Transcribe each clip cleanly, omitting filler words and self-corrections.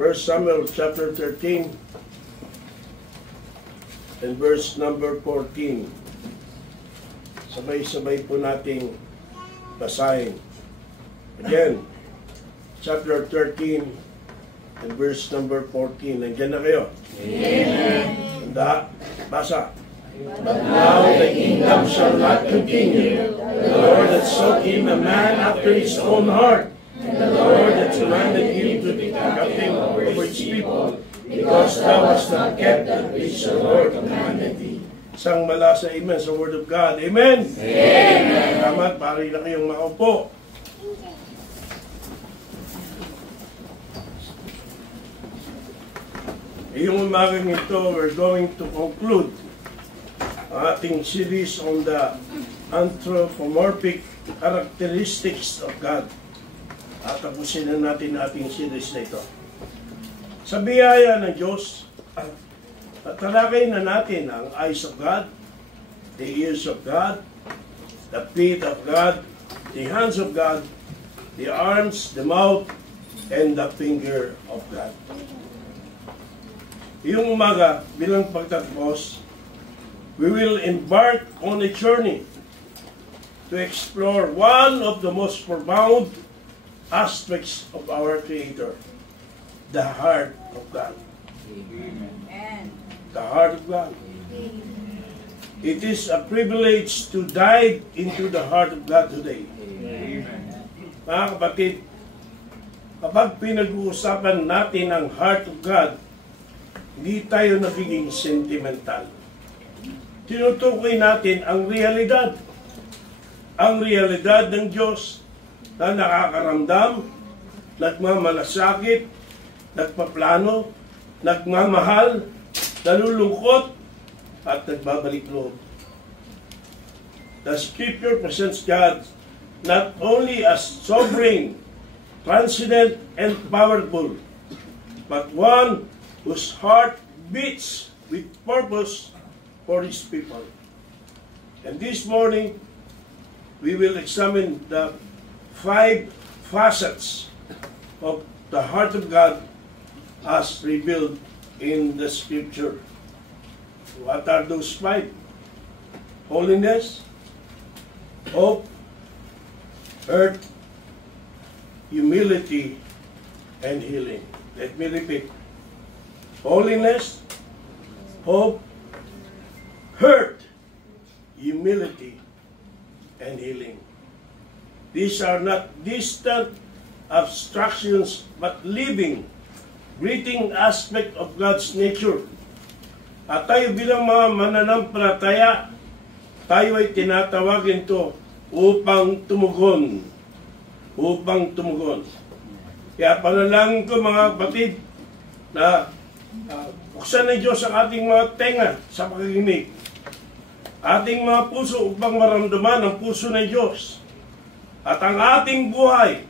1 Samuel chapter 13 and verse number 14. Sabay-sabay po nating basahin. Again, chapter 13 and verse number 14. Nandiyan na kayo? Amen. Handa, basa. But now the kingdom shall not continue. The Lord that sought him a man after his own heart, and the Lord that commanded him to be captain over his people, because thou hast not kept that which the Lord commanded thee. Isang malasa amen sa word of God. Amen? Amen. Salamat, pari na kayong makaupo. Ngayong umagang ito, we're going to conclude ang ating series on the anthropomorphic characteristics of God. At tapusin na natin ating series na ito. Sa biyaya ng Diyos, tatalakay na natin ang eyes of God, the ears of God, the feet of God, the hands of God, the arms, the mouth, and the finger of God. Yung umaga, bilang pagtatapos, we will embark on a journey to explore one of the most profound aspects of our Creator, the heart of God. Amen. The heart of God. It is a privilege to dive into the heart of God today. Amen. Mga kapatid, kapag pinag-uusapan natin ang heart of God, hindi tayo nagiging sentimental. Tinutukoy natin ang realidad. Ang realidad ng Diyos na nakakaramdam, nagmamalasakit, nagpaplano, nagmamahal, nalulungkot, at nagbabalik loob. The Scripture presents God not only as sovereign, transcendent, and powerful, but one whose heart beats with purpose for His people. And this morning, we will examine the 5 facets of the heart of God as revealed in the Scripture. What are those 5? Holiness, hope, hurt, humility, and healing. Let me repeat. Holiness, hope, hurt, humility, and healing. These are not distant abstractions, but living, breathing aspect of God's nature. At tayo bilang mga mananampalataya, tayo ay tinatawagin to upang tumugon. Upang tumugon. Kaya panalangin ko mga kapatid na buksan ng Diyos ang ating mga tenga sa pakikinig. Ating mga puso upang maramdaman ang puso ng Diyos. At ang ating buhay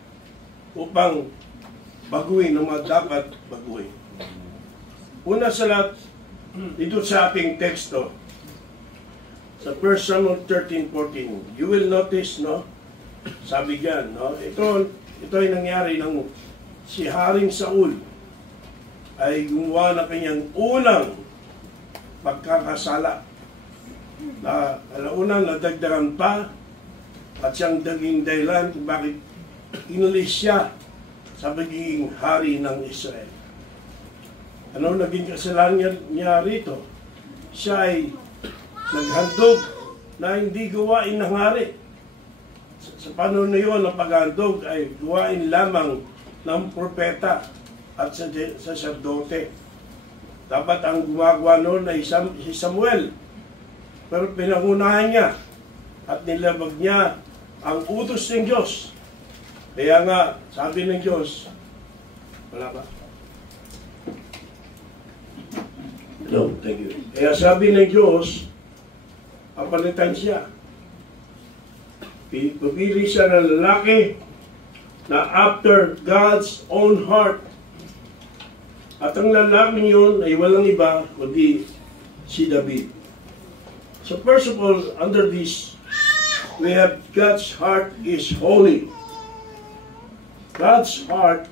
upang baguhin ang mga dapat baguhin. Una sa lahat, dito sa ating teksto, sa 1 Samuel 13:14, you will notice, no? Sabi diyan, no? Ito ay nangyari ng si Haring Saul ay gumawa na kanyang unang pagkakasala. Na alaunang nadagdagan pa at siyang naging dahilan kung bakit inalis siya sa pagiging hari ng Israel. Ano naging kasalanan niya rito? Siya ay naghandog na hindi gawain ng hari. Sa panahon na yun, ang paghandog ay gawain lamang ng propeta at saserdote. Dapat ang gumagawa noon ay si Samuel. Pero pinangunahan niya at nilabag niya ang utos ng Diyos. Kaya nga, sabi ng Diyos, wala ba? No, thank you. Kaya sabi ng Diyos, papalitan siya. Pupili siya ng lalaki na after God's own heart. At ang lalaki yun ay walang iba kundi si David. So first of all, under this, we have God's heart is holy. God's heart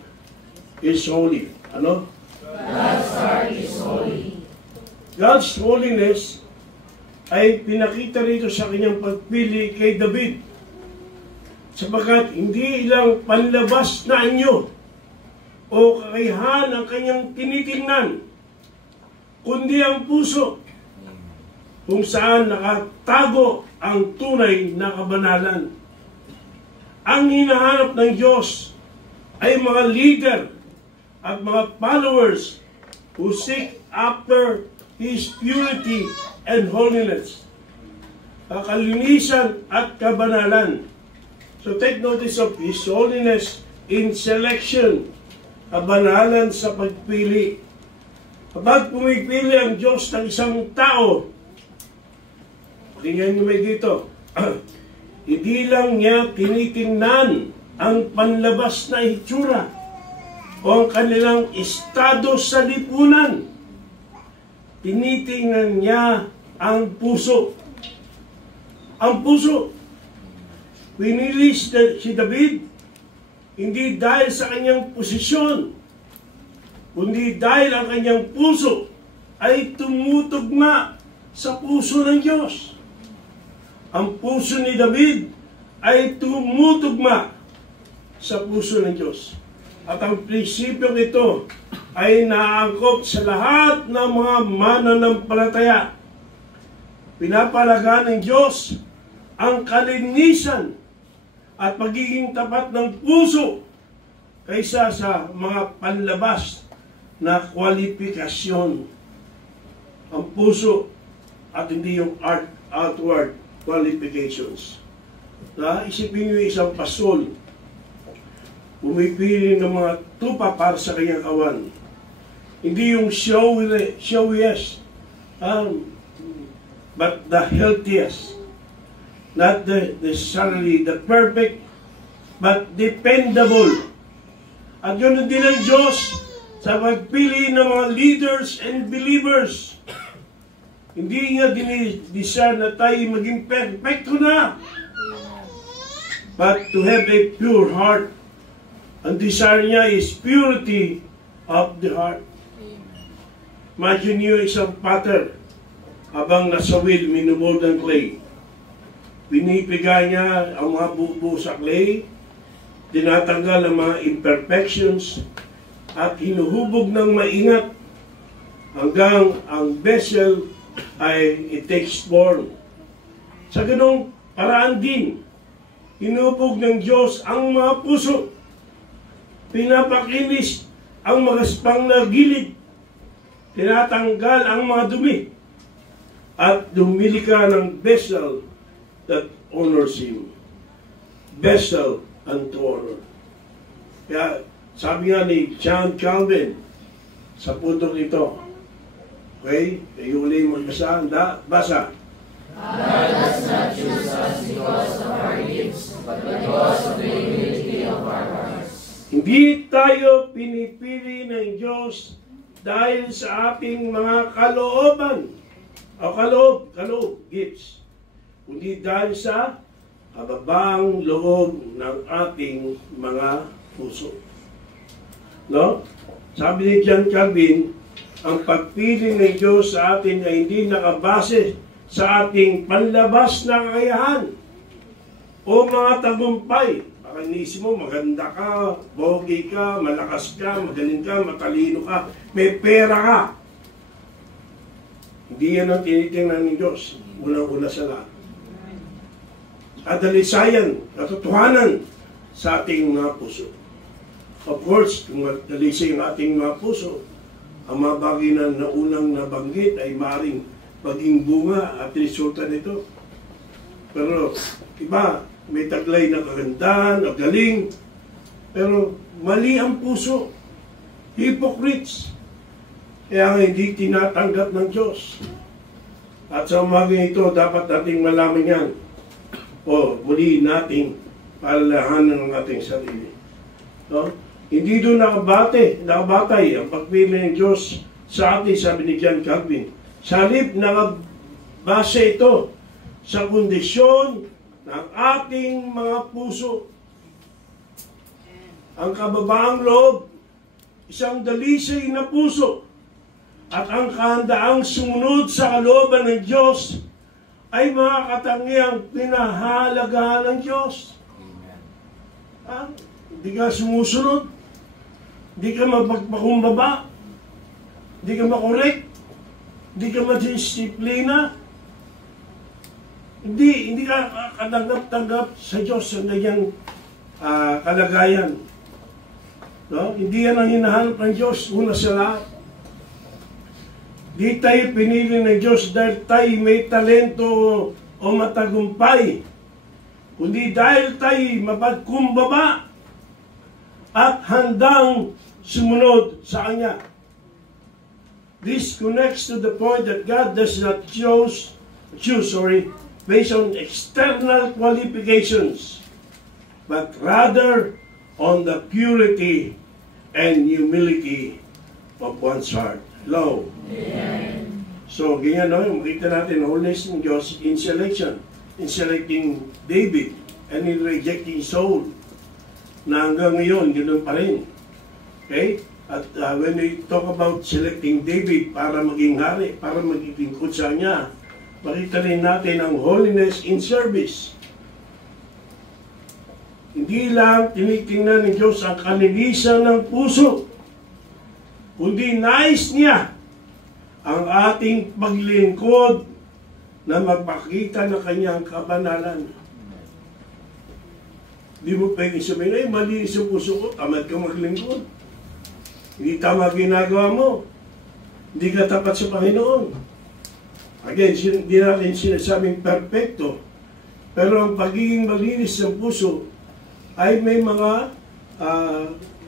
is holy. Ano? God's heart is holy. God's holiness ay pinakita rito sa kanyang pagpili kay David. Sapagkat hindi ilang panlabas na anyo o kakayahan ang kanyang tinitingnan, kundi ang puso kung saan nakatago ang tunay na kabanalan. Ang hinahanap ng Diyos ay mga leader at mga followers who seek after His purity and holiness, kalinisan at kabanalan. So take notice of His holiness in selection, kabanalan sa pagpili. Kapag pumipili ang Diyos ng isang tao, pakinggan niyo may dito, hindi lang niya tinitingnan ang panlabas na itsura o ang kanilang estado sa lipunan. Tinitingnan niya ang puso. Ang puso. Pinili si David hindi dahil sa kanyang posisyon, kundi dahil ang kanyang puso ay tumutugma sa puso ng Diyos. Ang puso ni David ay tumutugma sa puso ng Diyos. At ang prinsipyo ito ay naangkop sa lahat ng mga mananampalataya. Pinapalagaan ng Diyos ang kalinisan at pagiging tapat ng puso kaysa sa mga panlabas na kwalifikasyon. Ang puso at hindi yung outward qualifications. Isipin niyo isang pasol, pumipili ng mga tupa para sa kanyang kawan. Hindi yung showiest, but the healthiest. Not necessarily the perfect, but dependable. At yun din ang Diyos sa pagpili ng mga leaders and believers. Hindi niya dinisar na tayo maging perfecto na. But to have a pure heart. Ang desire niya is purity of the heart. Imagine niyo isang potter habang nasa wheel, minumold ng clay. Pinipigay niya ang mga bubo sa clay, tinatanggal ang mga imperfections, at hinuhubog ng maingat hanggang ang vessel ay it takes form. Sa ganong paraan din, hinuhubog ng Diyos ang mga puso, pinapakinis ang magaspang na gilid, tinatanggal ang mga dumi, at dumili ka ng vessel that honors Him. Vessel unto honor. Kaya sabi nga ni John Calvin sa puntong ito, okay? Kayo ulit magbasa. Basa. God does not choose us because of our gifts, but because of the humility of our hearts. Hindi tayo pinipili ng Diyos dahil sa ating mga kalooban o kaloob, gifts, kundi dahil sa kababaang loob ng ating mga puso. No? Sabi ni John Calvin, ang pagpili ng Diyos sa atin ay hindi nakabase sa ating panlabas na kakayahan o mga tagumpay. Baka inisip mo, maganda ka, pogi ka, malakas ka, magaling ka, matalino ka, may pera ka. Hindi yan ang tinitingnan ng Diyos. Unang-una sa lahat. Kadalisayan, katotohanan sa ating mga puso. Of course, kung dalisay ang ating mga puso, ang mga bagay na naunang nabanggit ay maaaring maging bunga at resulta nito. Pero iba, may taglay na kagandahan, o galing, pero mali ang puso. Hypocrites. Kaya hindi tinatanggap ng Diyos. At sa umagang ito, dapat nating malaman yan. O muli nating palalahanan ng ating sarili. No? Hindi doon nakabatay ang pagpili ng Diyos sa atin, sabi ni John Calvin. Sa halip, nakabase ito sa kondisyon ng ating mga puso. Ang kababaang loob isang dalisay na puso, at ang kahandaang sumunod sa kalooban ng Diyos ay mga katangiang pinahalagahan ng Diyos. Hindi ka sumusunod, hindi ka mapagpakumbaba, hindi ka makorek, hindi ka madisiplina, hindi ka katanggap-tanggap sa Diyos sa kanyang kalagayan. No? Hindi yan ang hinahanap ng Diyos, una sa lahat. Di tayo pinili ng Diyos dahil tayo may talento o matagumpay, kundi dahil tayo mapagkumbaba at handang sumunod sa Kanya. This connects to the point that God does not choose based on external qualifications, but rather on the purity and humility of one's heart. Hello? Amen. So, ganyan, no? Makita natin holiness ng Diyos in selection. In selecting David and in rejecting Saul. Na hanggang ngayon, ganoon pa rin. Okay? At when we talk about selecting David para maging hari, para maging kutsa niya, makita rin natin ang holiness in service. Hindi lang tinitingnan ng Diyos ang kalinisan ng puso, kundi nais niya ang ating paglingkod na magpakita ng kanyang kabanalan. Hindi mo pwedeng sabihin, ay malinis ang puso ko, tamad ka maglingkod. Hindi tama ginagawa mo. Hindi ka tapat sa Panginoon. Again, hindi natin sinasabing perfecto. Pero ang pagiging malinis ng puso ay may mga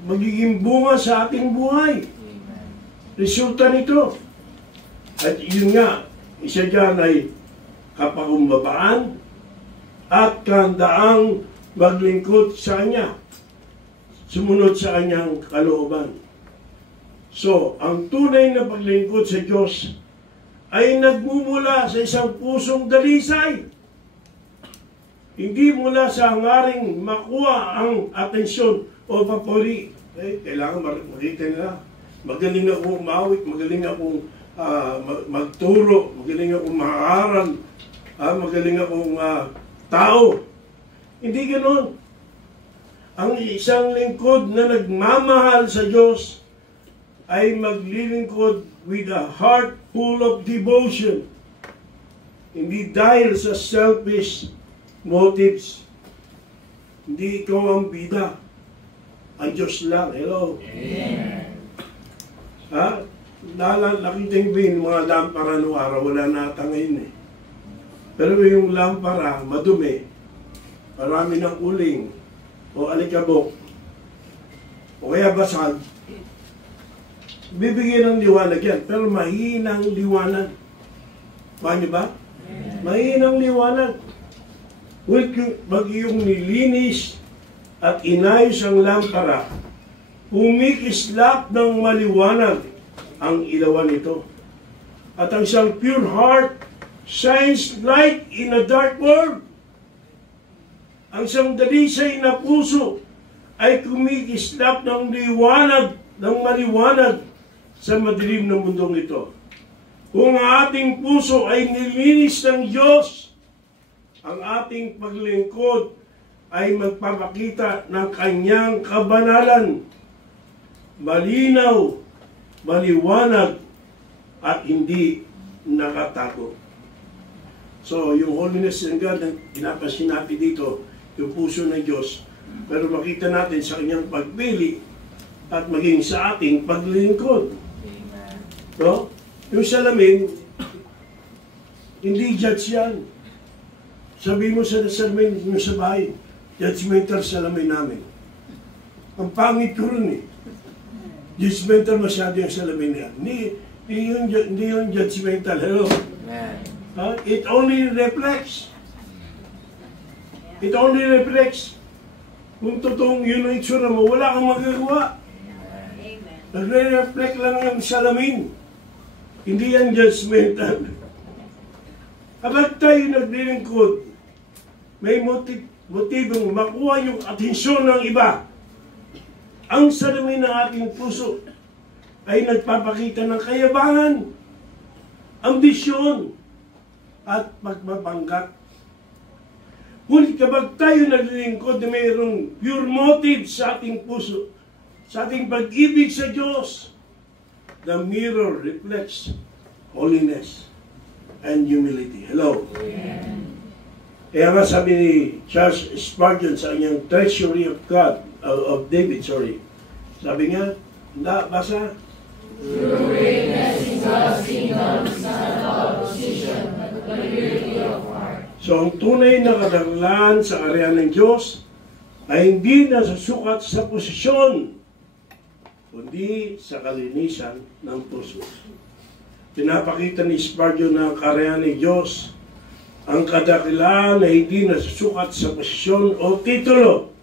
magiging bunga sa ating buhay. Resulta nito. At yun nga, isa dyan ay kapakumbabaan at kahandaang maglingkod sa Kanya. Sumunod sa Kanyang kalooban. So, ang tunay na paglingkod sa Diyos ay nagmumula sa isang pusong dalisay. Hindi mula sa hangaring makuha ang atensyon o papuri. Kailangan makita nila. Magaling akong umawit, magaling akong magturo, magaling akong maaral, magaling akong tao. Hindi ganoon. Ang isang lingkod na nagmamahal sa Diyos ay maglilingkod with a heart full of devotion. Hindi dahil sa selfish motives. Hindi ikaw ang bida. Ang Diyos lang. Hello? Amen. Nakita niyo ba yung mga lampara noong araw? Wala na ata ngayon eh. Pero yung lampara, madumi, marami ng uling, o alikabok, o kaya basag, bibigyan ng liwanag yan, pero mahinang liwanag. Paano ba? Mahinang liwanag. Pag iyong nilinis at inayos ang lampara, humikislap ng maliwanag ang ilawan nito. At ang isang pure heart shines light in a dark world. Ang isang dalisay na puso ay kumikislap ng liwanag, ng maliwanag sa madilim na mundong ito. Kung ang ating puso ay nilinis ng Diyos, ang ating paglingkod ay magpapakita ng kanyang kabanalan. Malinaw, maliwanag, at hindi nakatago. So, yung holiness ng God, pinapansin natin dito, yung puso ng Diyos. Pero makita natin sa kanyang pagpili at maging sa ating paglilingkod. No? Yung salamin, hindi judge yan. Sabi mo sa salamin mo sa bahay, judgmental salamin namin. Ang pangit ko rin eh. Judgmental masyado yung salamin niya. Hindi yung judgmental. Hello? It only reflects. It only reflects. Kung totoong yun ang itsura mo, wala kang magagawa. Nagre-reflect lang yung salamin. Hindi yan judgmental. Kapag tayo naglilingkod, may motibong makuha yung atensyon ng iba. Ang salamin ng ating puso ay nagpapakita ng kayabangan, ambisyon, at pagbabanggap. Ngunit kapag tayo naglilingkod na mayroong pure motive sa ating puso, sa ating pag-ibig sa Diyos, the mirror reflects holiness and humility. Hello? Amen. Kaya nga sabi ni Charles Spurgeon sa kanyang Treasury of God, of David, sabi nga, basa? True greatness in God's kingdom is not about position, but the purity of heart. So, ang tunay na kadarlan sa karya ng Diyos ay hindi nasusukat sa posisyon, kundi sa kalinisan ng puso. Pinapakita ni Spurgeon na ang karya ng Diyos, ang kadakilaan ay hindi nasusukat sa posisyon o titulo,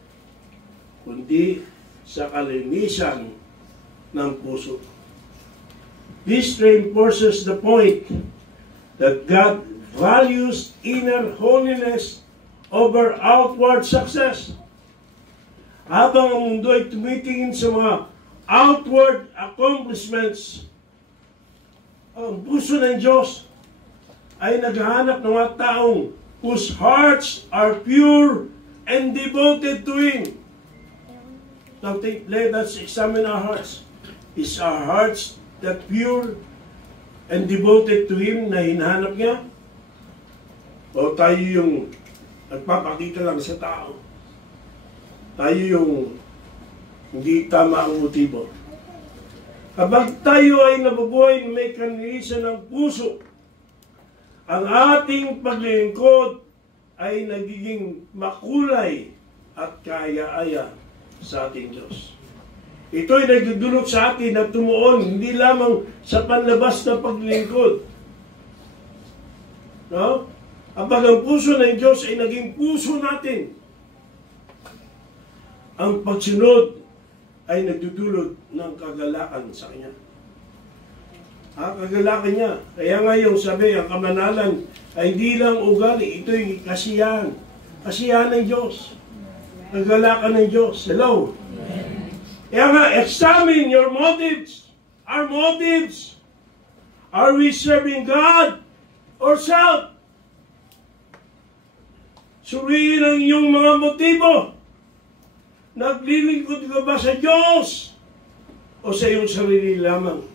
kundi sa kalinisan ng puso. This reinforces the point that God values inner holiness over outward success. Habang ang mundo ay tumitingin sa mga outward accomplishments, ang puso ng Diyos ay naghahanap ng mga taong whose hearts are pure and devoted to Him. Now, let us examine our hearts. Is our hearts that pure and devoted to Him na hinahanap niya? O tayo yung nagpapakita lang sa tao? Tayo yung hindi tama ang motibo? Kapag tayo ay nabubuhay na may kanilisan ng puso, ang ating paglilingkod ay nagiging makulay at kaya-aya sa ating Diyos. Ito ay nagdudulot sa atin na tumuon hindi lamang sa panlabas na paglilingkod. No? Kapag ang puso ng Diyos ay naging puso natin, ang pagsunod ay nagdudulot ng kagalakan sa Kanya. Kagalakan niya. Kaya nga yung sabi, ang kamanalan ay hindi lang ugali, ito'y kasiyahan. Kasiyahan ng Diyos. Kagalakan ng Diyos. Hello? Kaya nga, examine your motives. Our motives. Are we serving God or self? Suriin ang inyong mga motibo. Naglilingkod ka ba sa Diyos o sa iyong sarili lamang?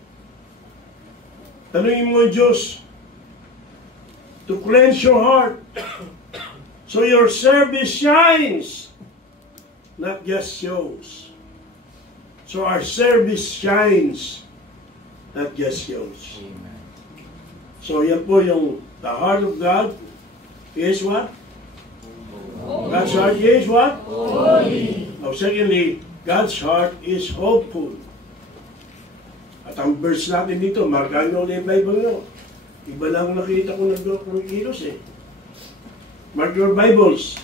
Tanungin mo ang Diyos to cleanse your heart so your service shines, not just shows. So our service shines, not just shows. So yan po yung the heart of God is what? God's heart is what? Holy. Now, secondly, God's heart is hopeful. At ang verse natin dito, markahan nyo ulit yung Bible nyo. Iba lang nakita ko nag-kilos eh. Mark your Bibles.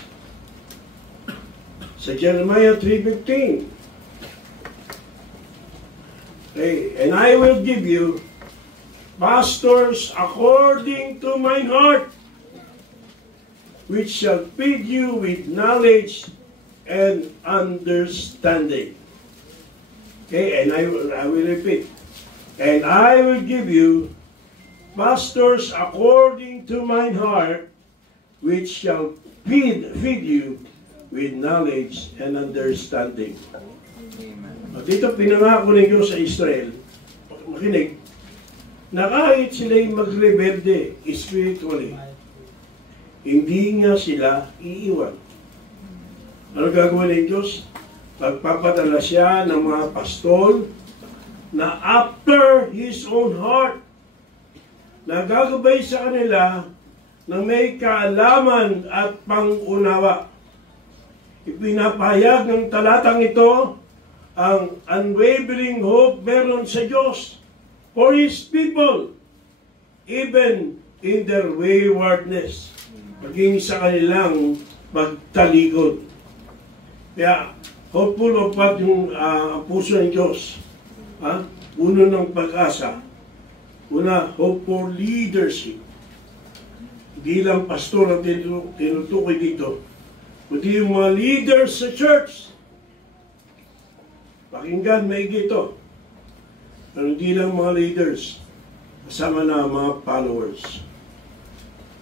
Sa Jeremiah 3:15. Okay, and I will give you pastors according to mine heart, which shall feed you with knowledge and understanding. Okay, and I will repeat. And I will give you pastors according to mine heart, which shall feed you with knowledge and understanding. At dito pinangako ng Diyos sa Israel, makinig, na kahit sila'y magrebelde spiritually, hindi niya sila iiwan. Ano gagawin ng Diyos? Magpapadala siya ng mga pastol na after His own heart, na gagabay sa kanila na may kaalaman at pangunawa. Ipinapahayag ng talatang ito ang unwavering hope meron sa Diyos for His people, even in their waywardness, maging sa kanilang pagtalikod. Kaya, hopeful of what yung puso ng Diyos. Uno ng pag-asa. Una, hope for leadership. Hindi lang pastor ang tinutukoy dito, kundi yung mga leaders sa church. Pakinggan, maigi ito. Pero hindi lang mga leaders, kasama na mga followers.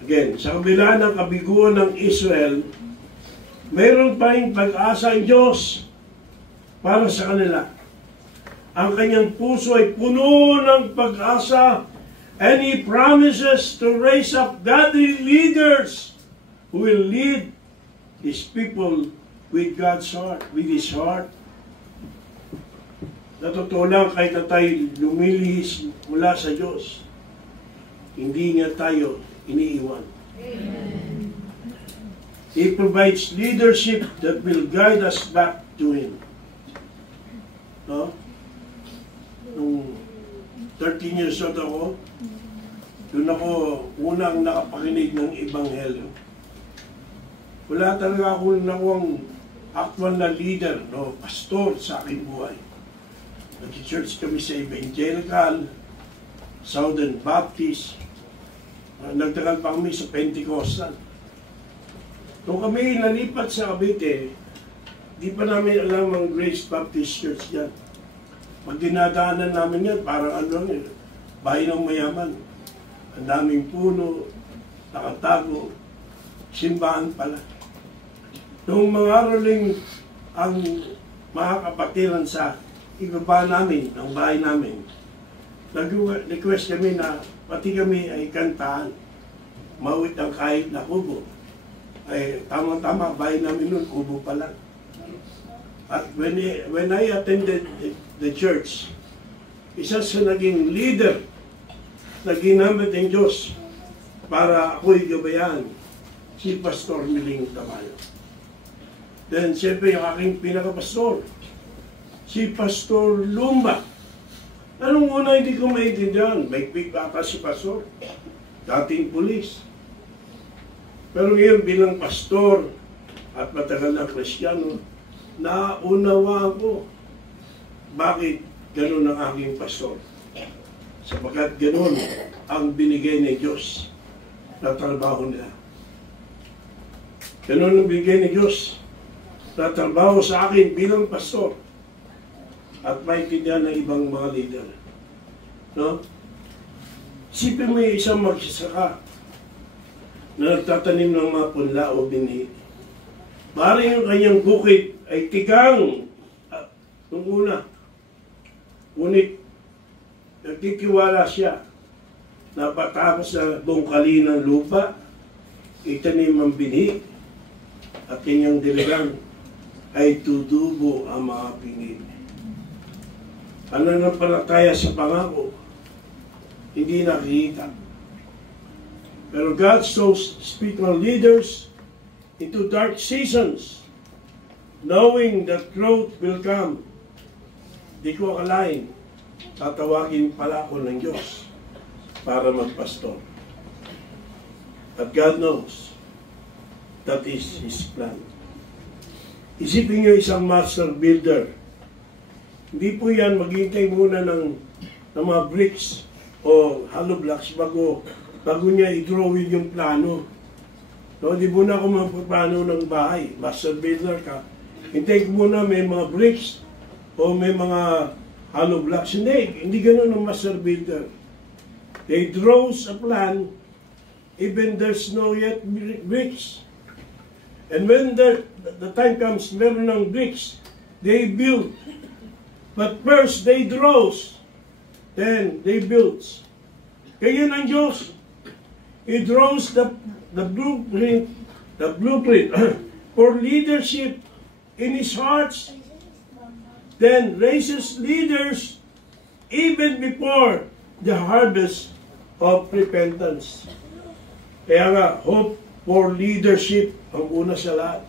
Again, sa kabila ng kabiguan ng Israel, mayroon pa rin pag-asa ang Diyos para sa kanila. Ang kanyang puso ay puno ng pag-asa, and He promises to raise up godly leaders who will lead His people with God's heart, with His heart. Sa totoo lang, kahit na tayo lumilihis mula sa Diyos, hindi niya tayo iniiwan. Amen. He provides leadership that will guide us back to Him. No? Nung 13 years old ako, doon ako unang nakapakinig ng Ebanghelyo. Wala talaga akong nakuwang actual na leader, no, pastor sa aking buhay. Nag-church kami sa Evangelical, Southern Baptist, nagtagal pa kami sa Pentecostal. Nung kami nalipat sa Cavite, di pa namin alam ang Grace Baptist Church yan. Pag dinadaanan namin yan, parang ano yun, bahay ng mayaman. Ang daming puno, nakatago, simbahan pala. Noong mga araling ang mga kapatiran sa ibaba namin, ng bahay namin, nag-request kami na pati kami ay kantahan, mawit ang kahit na kubo. Ay tama-tama, bahay namin nun, kubo pa lang. At when I attended the church, isa sa naging leader na ginamit ng Diyos para ako'y gabayaan, si Pastor Miling Tamayo. Then, siyempre, yung aking pinakapastor, si Pastor Lumba. Anong una hindi ko maintindihan? May ata si Pastor, dating pulis. Pero ngayon, bilang pastor at matagal na Kristiyano, naunawa ko bakit ganun ang aking pastor. Sapagkat ganun ang binigay ng Diyos na trabaho nila. Ganun ang binigay ng Diyos na trabaho sa akin bilang pastor at maintindihan ng ibang mga leader. No? Isipin mo yung isang magsasaka na nagtatanim ng mga punla o binhi. Maaaring yung kanyang bukid ay tigang nung una. Ngunit nagtitiwala siya na patapos na bungkali ng lupa, itanim ang binhi at kanyang diligan ay tutubo ang mga binhi. Ano na palataya sa pangako? Hindi nakikita. Pero God shows spiritual leaders into dark seasons, knowing that growth will come. Di ko akalain, tatawagin pala ako ng Diyos para magpastor. But God knows that is His plan. Isipin niyo isang master builder. Hindi po yan maghintay muna ng mga bricks o hollow blocks bago niya i-drawing yung plano. No, di muna ako magpaplano ng bahay. Master builder ka. Hintay ko muna may mga bricks o may mga hollow blocks. Hindi ganun ang master builder. They draws a plan even there's no yet bricks. And when the time comes, meron ng bricks, they build. But first, they draws. Then, they builds. Kaya yun ang Diyos. He draws the blueprint for leadership in His hearts. Then, raises leaders even before the harvest of repentance. Kaya nga, hope for leadership ang una sa lahat.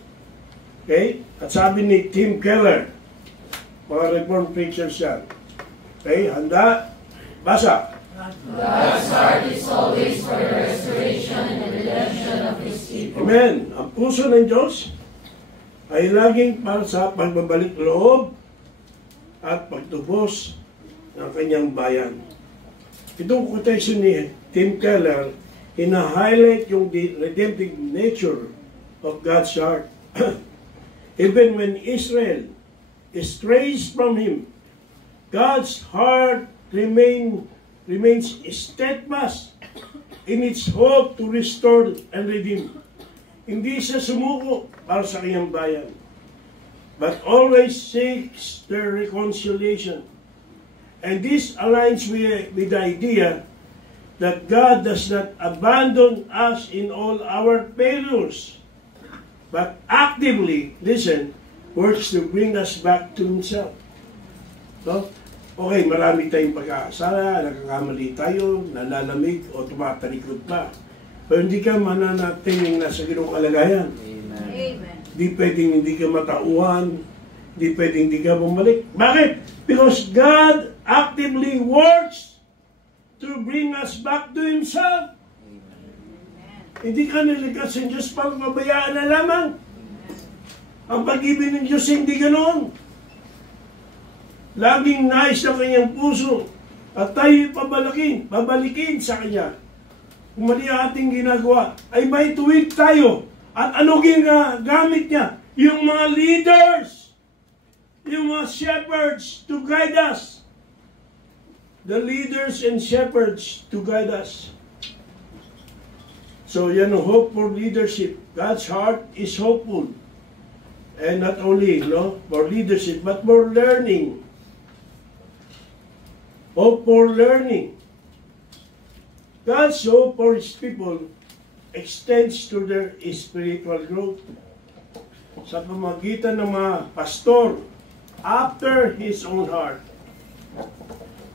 Okay? At sabi ni Tim Keller, mga Reformed preachers yan. Okay? Handa? Basa. God's heart is always for the restoration and redemption of His people. Amen. Ang puso ng Diyos ay laging para sa pagbabalik loob at pagtubos ng kanyang bayan. Itong quotation ni Tim Keller, ina-highlight yung redemptive nature of God's heart. Even when Israel strays from Him, God's heart remains steadfast in its hope to restore and redeem. Hindi siya sumuko para sa kanyang bayan, but always seeks their reconciliation. And this aligns with the idea that God does not abandon us in all our failures, but actively, listen, works to bring us back to Himself. So, okay, marami tayong pag-aasala, nakakamali tayo, nalalamig o tumatalikod pa. Pero hindi ka mananatiling nasa ginoong kalagayan. Amen. Di pwedeng hindi ka matauhan, di pwedeng hindi ka bumalik. Bakit? Because God actively works to bring us back to Himself. Hindi ka niligtas ng Diyos para mabayaan na lamang. Ang pag-ibig ng Diyos hindi ganoon. Laging nais ng kanyang puso at tayo babalikin sa Kanya. Kung mali ang ating ginagawa, ay may tuwid tayo. At ano ginagamit niya? Yung mga leaders, yung mga shepherds to guide us. The leaders and shepherds to guide us. So yan ang hope for leadership. God's heart is hopeful. And not only for leadership, but for learning. Hope for learning. God's hope for His people extends to their spiritual growth. Sa pamagitan ng mga pastor, after His own heart,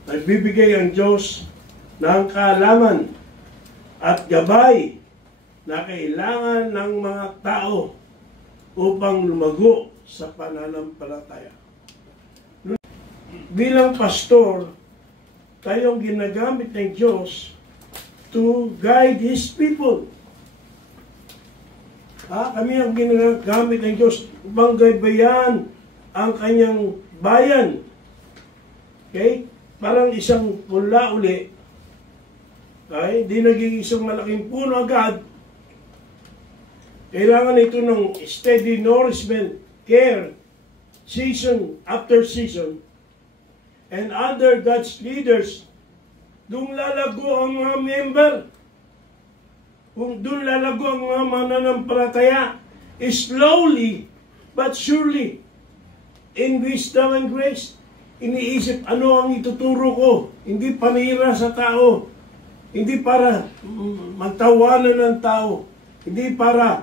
nagbibigay ang Diyos ng kaalaman at gabay na kailangan ng mga tao upang lumago sa pananampalataya. Bilang pastor, tayong ginagamit ng Diyos to guide His people. Kami ang ginagamit ng Diyos upang gaybayan ang Kanyang bayan. Okay? Parang isang pula uli, ay di naging isang malaking puno agad. Kailangan ito ng steady nourishment, care, season after season. And under God's leaders, doon lalago ang mga member. Kung doon lalago ang mga mananampalataya, slowly but surely, in wisdom and grace, iniisip ano ang ituturo ko, hindi panira sa tao, hindi para magtawanan ng tao, hindi para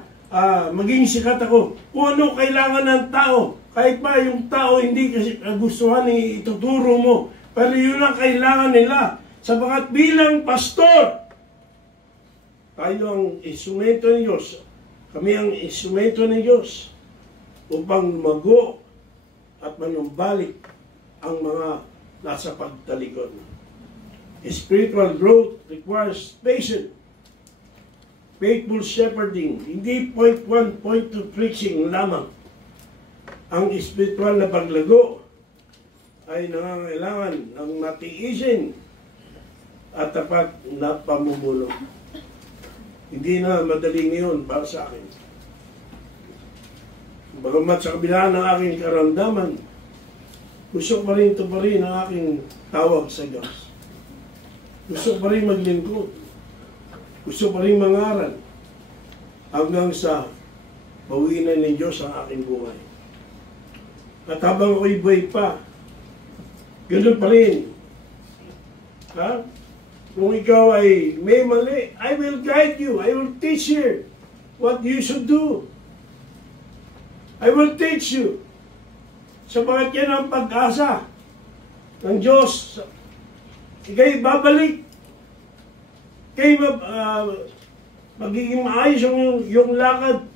maging sikat ako. Kung ano kailangan ng tao, kahit pa yung tao hindi kasi gustuhan ituturo mo, pero yun ang kailangan nila. Sapagat bilang pastor, tayo ang instrumento ng Diyos. Kami ang instrumento ng Diyos upang lumago at manumbalik ang mga nasa pagtalikod. Spiritual growth requires patience, faithful shepherding, hindi point one, point two preaching lamang. Ang spiritual na paglago ay nangangailangan ng matiisin at tapat na pamumuno. Hindi na madali ngayon para sa akin. Bagamat sa kabila ng aking karamdaman, gusto pa rin ito pa rin ang aking tawag sa Diyos. Gusto pa rin maglingkod. Gusto pa rin mangaral hanggang sa bawinan ng Diyos ang aking buhay. At habang ako'y buhay pa, ganoon pa rin. Kung ikaw ay may mali, I will guide you. I will teach you what you should do. I will teach you. Sapagat yan ang pag-asa ng Diyos. Ika'y babalik. Ika'y magiging maayos yung lakad.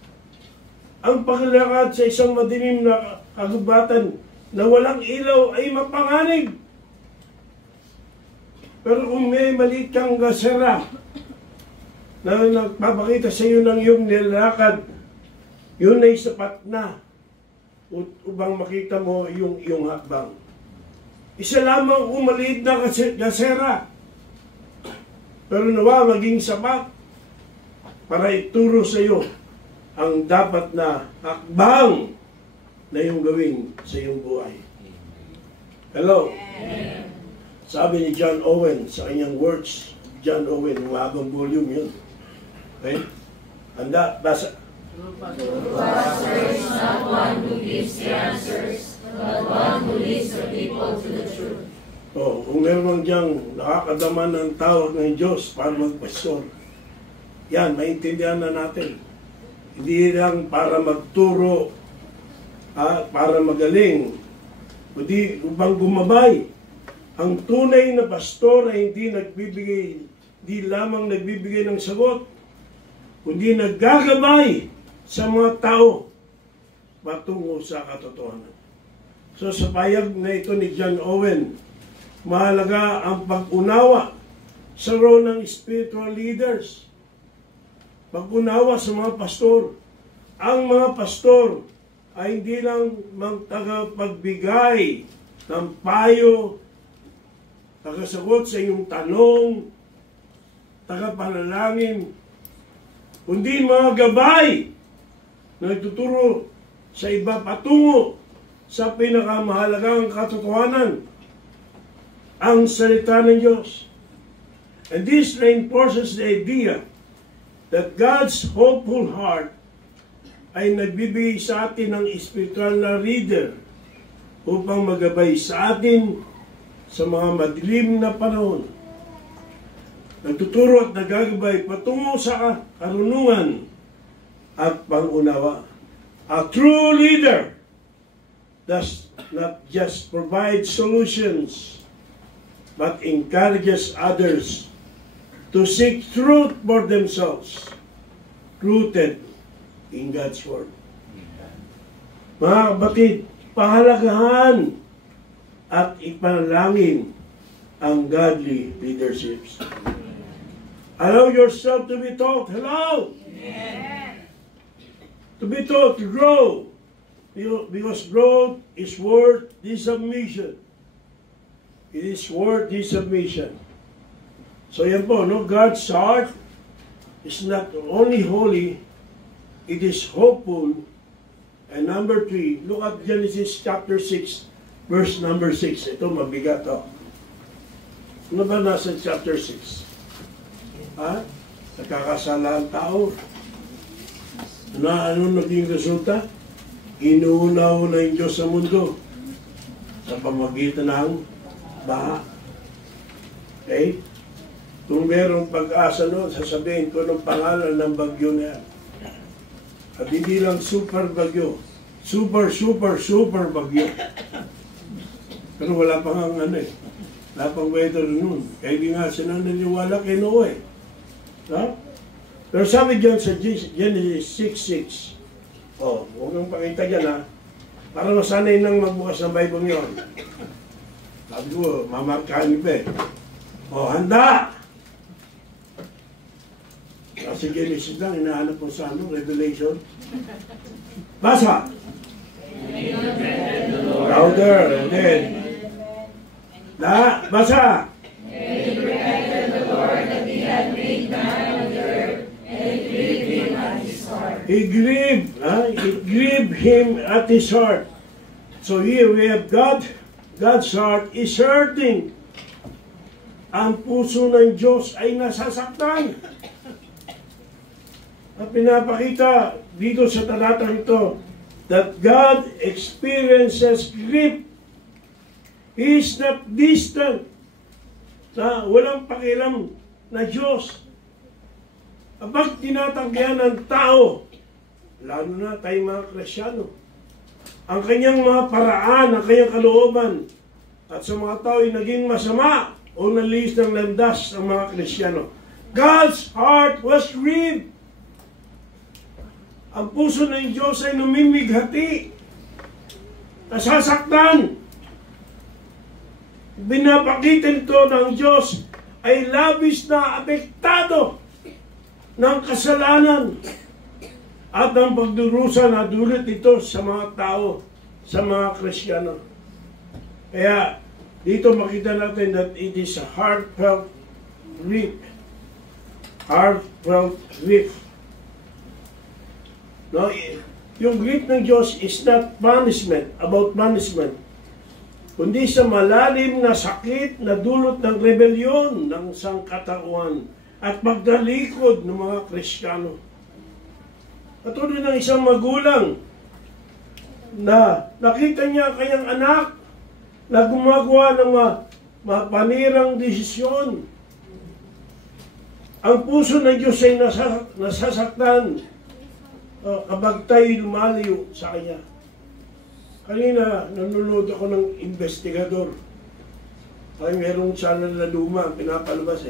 Ang paglakad sa isang madilim na kagubatan na walang ilaw ay mapanganib. Pero kung may maliit kang gasera na nagpapakita sa iyo ng iyong nilakad, yun ay sapat na upang makita mo yung iyong hakbang. Isa lamang kung maliit na gasera, pero nawa maging sapat para ituro sa iyo ang dapat na hakbang na iyong gawin sa iyong buhay. Hello? Sabi ni John Owen sa kanyang words, John Owen, mahabang volume yun. Okay? Handa, basa. Pastor is not one who gives the answers, but one who leads the people to the truth. Kung meron diyang nakakadama ng tawag ng Diyos para magpastor, yan, maintindihan na natin. Hindi lang para magturo, para magaling, kundi upang gumabay. Ang tunay na pastor ay hindi lamang nagbibigay ng sagot, kundi naggagabay sa mga tao patungo sa katotohanan. So sa payag na ito ni John Owen, mahalaga ang pag-unawa sa role ng spiritual leaders. Pag-unawa sa mga pastor. Ang mga pastor ay hindi lang tagapagbigay ng payo, tagasagot sa iyong tanong, tagapanalangin, kundi mga gabay na nagtuturo sa iba patungo sa pinakamahalagang katotohanan, ang salita ng Diyos. And this reinforces the idea that God's hopeful heart ay nagbibigay sa atin ng espiritual na leader upang magabay sa atin sa mga madilim na panahon. Nagtuturo at nagagabay patungo sa karunungan at pangunawa. A true leader does not just provide solutions, but encourages others to seek truth for themselves, rooted in God's Word. Mga kapatid, pahalagahan at ipanalangin ang godly leaderships. Allow yourself to be taught. Hello! Amen. To be taught, to grow. Because growth is worth the submission. It is worth the submission. So yan po, no? God's heart is not only holy, it is hopeful. And number 3, look at Genesis chapter 6, verse number 6. Ito mabigat, oh. Ano ba nasa chapter 6? Nakakasala ang tao. Ano naging resulta? Inuunaw na yung Diyos sa mundo sa pamagitan ng baha. Okay? Kung merong pag-asa noon, sasabihin ko ng pangalan ng bagyo na yan. At hindi lang super bagyo. Super bagyo. Pero wala pang wala pang weather noon. Kaya di nga sila naniwala kay Noe. No? Pero sabi dyan sa Genesis 6:6, huwag kang pakita dyan, ha? Para masanay nang magbukas ng Bible yun. Sabi ko, mamarkahan pa eh. Handa! Kasi Genesis lang, hinahanap ko sa Revelation. Basa! Louder, and then. Basa! He repented the Lord that he had made man on the earth, and it grieved him at his heart. It grieved him at his heart. So here we have God's heart is hurting. Ang puso ng Diyos ay nasasaktan. At pinapakita dito sa talatang ito that God experiences grief. He is not distant. Walang pakialam na Diyos. Kapag tinatanggihan ng tao, lalo na tayong mga Kristyano, ang kanyang mga paraan, ang kanyang kalooban, at sa mga tao ay naging masama o nalis ng landas ang mga Kristyano. God's heart was grieved. Ang puso ng Diyos ay namimighati, nasasaktan. Binapakita nito ng Diyos ay labis na apektado ng kasalanan at ng pagdurusa na dulot ito sa mga tao, sa mga Kristiyano. Kaya dito makita natin that it is a heartfelt grief. Heartfelt grief. No, yung grief ng Diyos is not punishment, about punishment. kundi sa malalim na sakit na dulot ng rebelyon ng sangkatauhan at pagdalikod ng mga Kristiyano. Katulad ng isang magulang na nakita niya ang kanyang anak na gumagawa ng mapanirang desisyon. Ang puso ng Diyos ay nasasaktan kapag tayo lumalayo sa Kanya. Kanina, nanonood ako ng investigador. Ay merong channel na luma, pinapalabas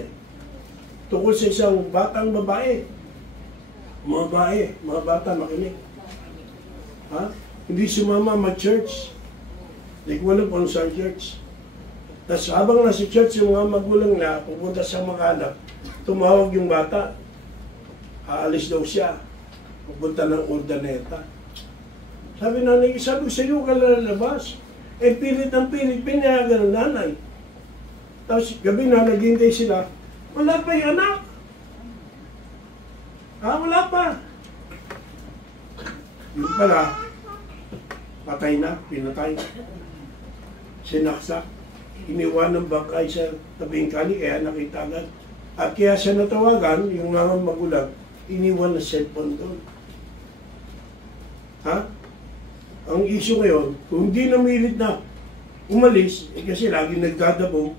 tungkol sa isang batang babae. Mga bata makinig. Hindi sumama mag-church. Like wala po sa church. Tapos habang nasa church, yung mga magulang na pupunta sa mga anak, tumawag yung bata. Aalis daw siya. Pupunta ng ordaneta. Sabi nanay, sabi sa iyo ka lalabas. Pilit ng pilit, pinayagan ng nanay. Tapos gabi na naghintay sila. Wala pa yung anak. Wala pa. Yung pala, patay na, pinatay. Sinaksak. Iniwan ng bangkay sa tabing kali, kaya nakita agad. At kaya siya natawagan, yung mga magulang, iniwan na cellphone doon. Ang issue ngayon, kung hindi namilit na umalis, kasi lagi nagdadabong,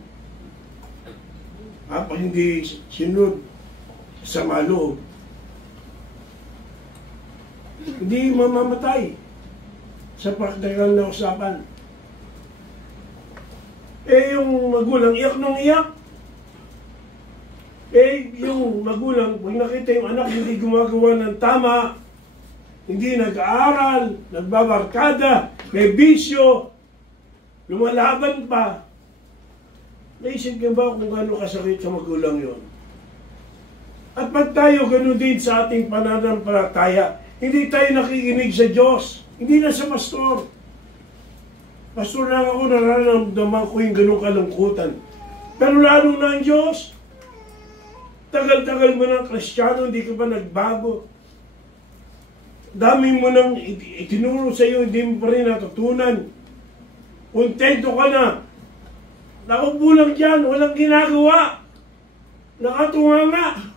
pag hindi sinunod sa maloob, hindi mamamatay sa praktikal na usapan. Yung magulang, iyak nung iyak. Yung magulang, pag nakita yung anak, hindi gumagawa ng tama, hindi nag-aaral, nagbabarkada, may bisyo, lumalaban pa. Naisip ka ba kung gano'ng kasakit sa magulang yon? At pag tayo gano'n din sa ating pananampalataya, hindi tayo nakikinig sa Diyos, hindi na sa pastor. Pastor lang ako, nararamdaman ko yung gano'ng kalungkutan. Pero lalo na ang Diyos, tagal-tagal mo ng Kristiyano, hindi ka ba nagbago? Dami mo nang itinuro sa iyo, hindi mo pa rin natutunan. Kontento ka na. Nakaupo lang dyan, walang ginagawa. Nakatunganga.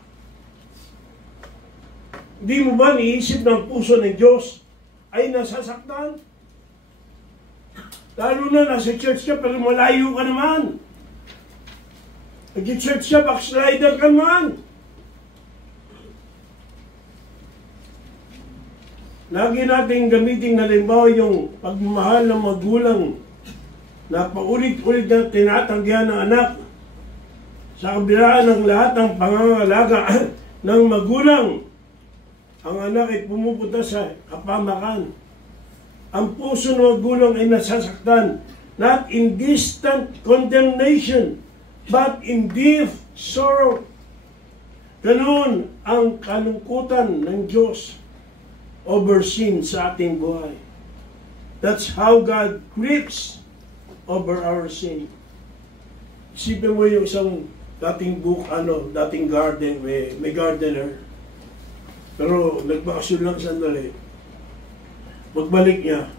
Hindi mo ba niisip ng puso ng Diyos ay nasasaktan? Lalo na nasa church ka, pero malayo ka naman. Nag-church ka, backslider ka naman. Lagi natin gamitin halimbawa yung pagmamahal ng magulang na paulit-ulit na tinatanggihan ng anak sa kabila ng lahat ng pangangalaga ng magulang. Ang anak ay pumupunta sa kapamakan. Ang puso ng magulang ay nasasaktan, not in distant condemnation, but in deep sorrow. Ganoon ang kalungkutan ng Diyos over sin sa ating buhay. That's how God grieves over our sin. Isipin mo yung isang dating dating garden, may gardener. Pero nagbakasyon lang sandali. Pagbalik niya,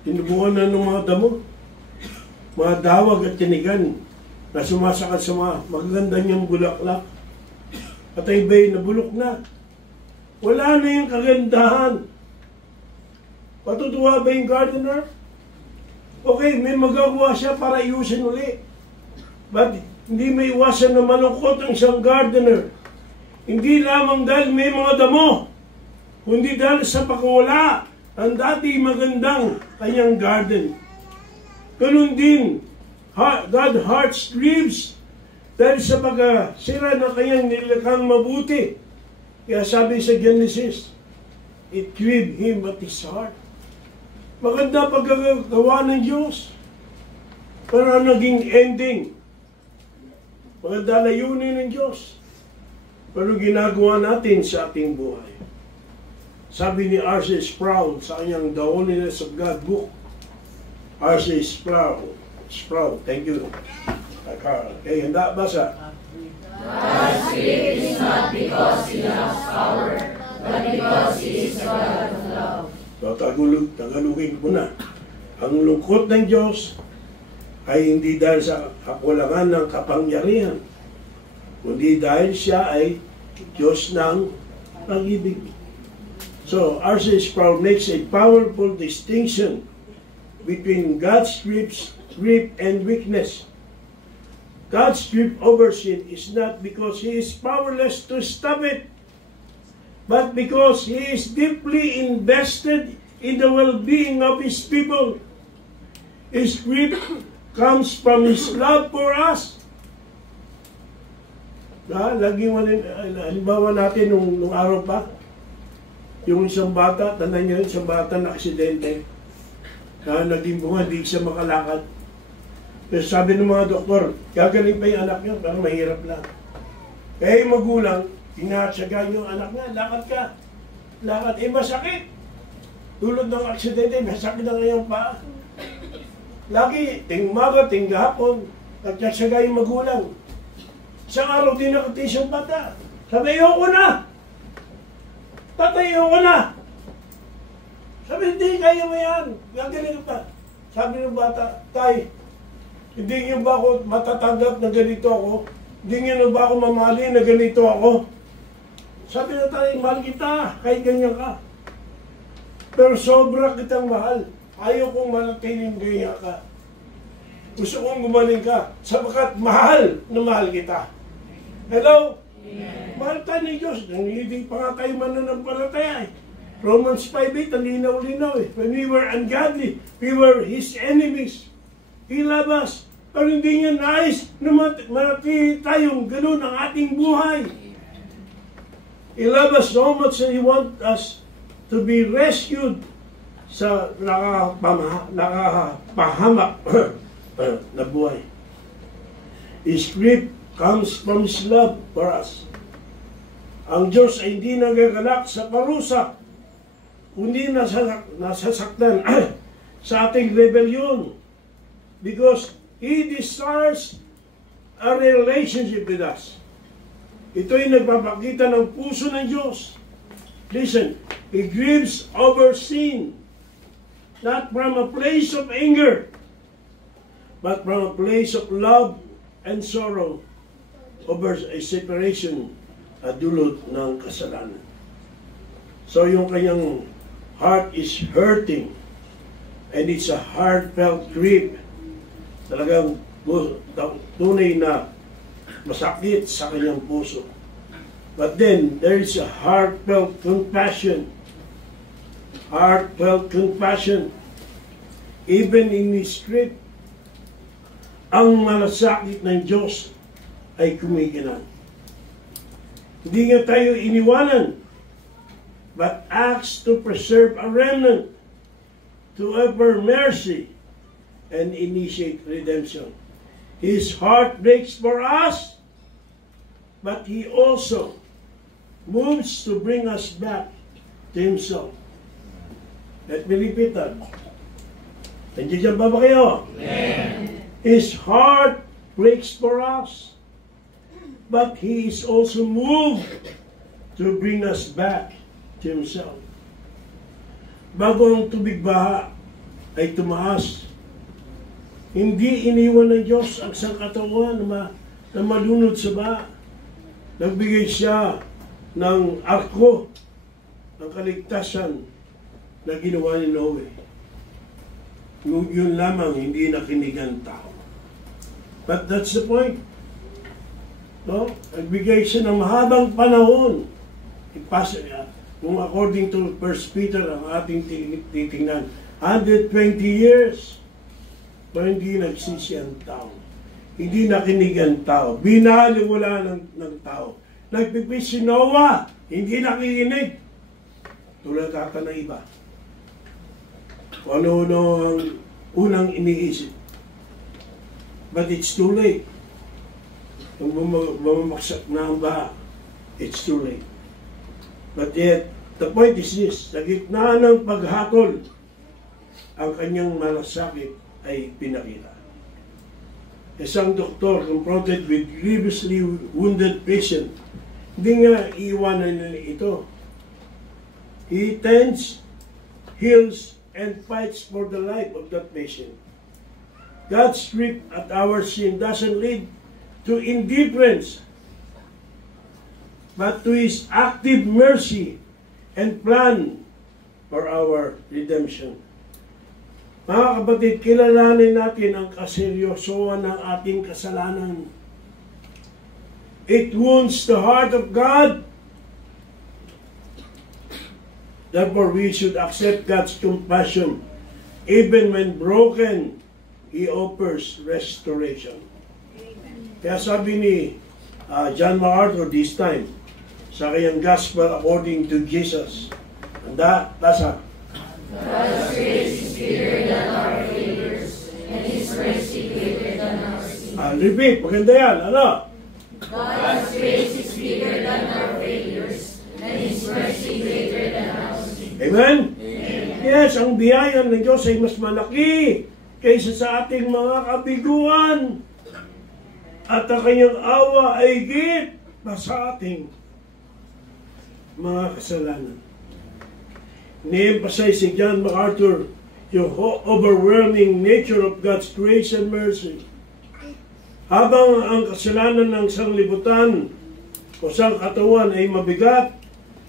tinubukan na ng mga damo, mga dawag at tinigan na sumasakal sa mga magaganda niyang bulaklak. At ay bay na bulok na. Wala na yung kagandahan. Patutuwa ba yung gardener? Okay, may magagawa siya para iusin ulit. But hindi may iwasan na malungkot ang isang gardener. Hindi lamang dahil may mga damo, kundi dahil sa pagkawala ang dati magandang kanyang garden. Ganun din, God hearts grieves dahil sa pagkasira ng kanyang nilakhang mabuti. Kaya sabi sa Genesis, it grieved him at his heart. Maganda pagkagawa ng Diyos. Pero ang naging ending, maganda layunin ng Diyos. Pero ginagawa natin sa ating buhay. Sabi ni R.C. Sproul sa kanyang The Holiness of God book, R.C. Sproul, thank you. Okay, handa, basa. God's grief is not because He lacks power, but because He is God of love. So, Tagalogin ko na. Ang lungkot ng Diyos ay hindi dahil sa kakulangan ng kapangyarihan, kundi dahil siya ay Diyos ng pag-ibig. So, R.C. Sproul makes a powerful distinction between God's grip and weakness. God's grip over sin is not because He is powerless to stop it, but because He is deeply invested in the well-being of His people. His grip comes from His love for us. Laging halimbawa natin nung araw pa, yung isang bata, tandaan nyo, isang bata na aksidente, naging bunga, di siya makalakad. Pero sabi ng mga doktor, gagaling pa yung anak niya, pero mahirap lang. Kaya yung magulang, tinatsaga yung anak niya, lakad ka. Lakad, masakit. Tulad ng aksidente, masakit na ngayong paa. Lagi, ting umaga, ting gahapon, nagtsatsaga yung magulang. Isang araw din nakatis yung bata. Sabi, ayoko na! Tatay, ayoko na! Sabi, hindi, kaya mo yan. Gagaling ka. Sabi ng bata, Tay, hindi niyo ba ako matatanggap na ganito ako? Hindi niyo ba ako mamali na ganito ako? Sabi na tayo, mahal kita, kahit ganyan ka. Pero sobra kitang mahal. Ayaw kong manatiling ganyan ka. Gusto kong gumaling ka, sapagkat mahal na mahal kita. Hello? Yeah. Mahal tayo ni Diyos. Hindi pa nga tayo mananampalataya eh. Romans 5:8, ang linaw-linaw eh. When we were ungodly, we were His enemies. He loved us. Pero hindi niya nais na manatili tayong ganun ang ating buhay. He loved us so much and He wants us to be rescued sa nakapahamak na buhay. His grip comes from His love for us. Ang Diyos ay hindi nagagalak sa parusa, kundi nasasaktan sa ating rebellion. Because He desires a relationship with us. Ito'y nagpapakita ng puso ng Diyos. Listen, He grieves over sin, not from a place of anger, but from a place of love and sorrow over a separation at dulot ng kasalanan. So yung kanyang heart is hurting and it's a heartfelt grief. Talagang tunay na masakit sa kanyang puso. But then there is a heartfelt compassion. Heartfelt compassion. Even in his grief, ang malasakit ng Diyos ay kumikinang. Hindi nga tayo iniwanan, but acts to preserve a remnant, to offer mercy, and initiate redemption. His heart breaks for us, but He also moves to bring us back to Himself. Let me repeat that. Nandiyan ba kayo? Amen. His heart breaks for us, but He is also moved to bring us back to Himself. Bago ang tubig baha ay tumaas, hindi iniwan ng Diyos ang sangkatawan na malunod sa baha. Nagbigay siya ng arko, ng kaligtasan na ginawa ni Noe. Yun lamang hindi nakinig ang tao. But that's the point. No? Nagbigay siya ng mahabang panahon. Kung according to 1 Peter, ang ating titingnan, 120 years. Pero hindi nagsisi ang tao. Hindi nakinig ang tao. Binaliwala ng tao. Nagpipis si Noah, hindi nakikinig. Tulad ata ng iba. Kung ano-ano ang unang iniisip. But it's too late. Kung bumamaksak na ang baha, it's too late. But yet, the point is this, sa gitna ng paghatol, ang kanyang malasakit ay pinakita. Isang doktor confronted with grievously wounded patient, hindi nga iiwanan nila ito. He tends, heals, and fights for the life of that patient. God's grip at our sin doesn't lead to indifference, but to His active mercy and plan for our redemption. Mga kapatid, kilalanin natin ang kaseryosohan ng ating kasalanan. It wounds the heart of God. Therefore, we should accept God's compassion. Even when broken, He offers restoration. Kaya sabi ni John MacArthur this time, sa kanyang Gospel according to Jesus, tasa. God's grace is bigger than our failures, and His mercy greater than our sin. Repeat, maganda yan. Ano? God's grace is bigger than our failures, and His mercy greater than our sin. Amen? Amen. Yes, ang biyaya ng Diyos ay mas malaki kaysa sa ating mga kabiguan. At ang kanyang awa ay higit pa sa ating mga kasalanan. Ni-emphasize si John MacArthur yung overwhelming nature of God's grace and mercy. Habang ang kasalanan ng sanglibutan o sangkatawan ay mabigat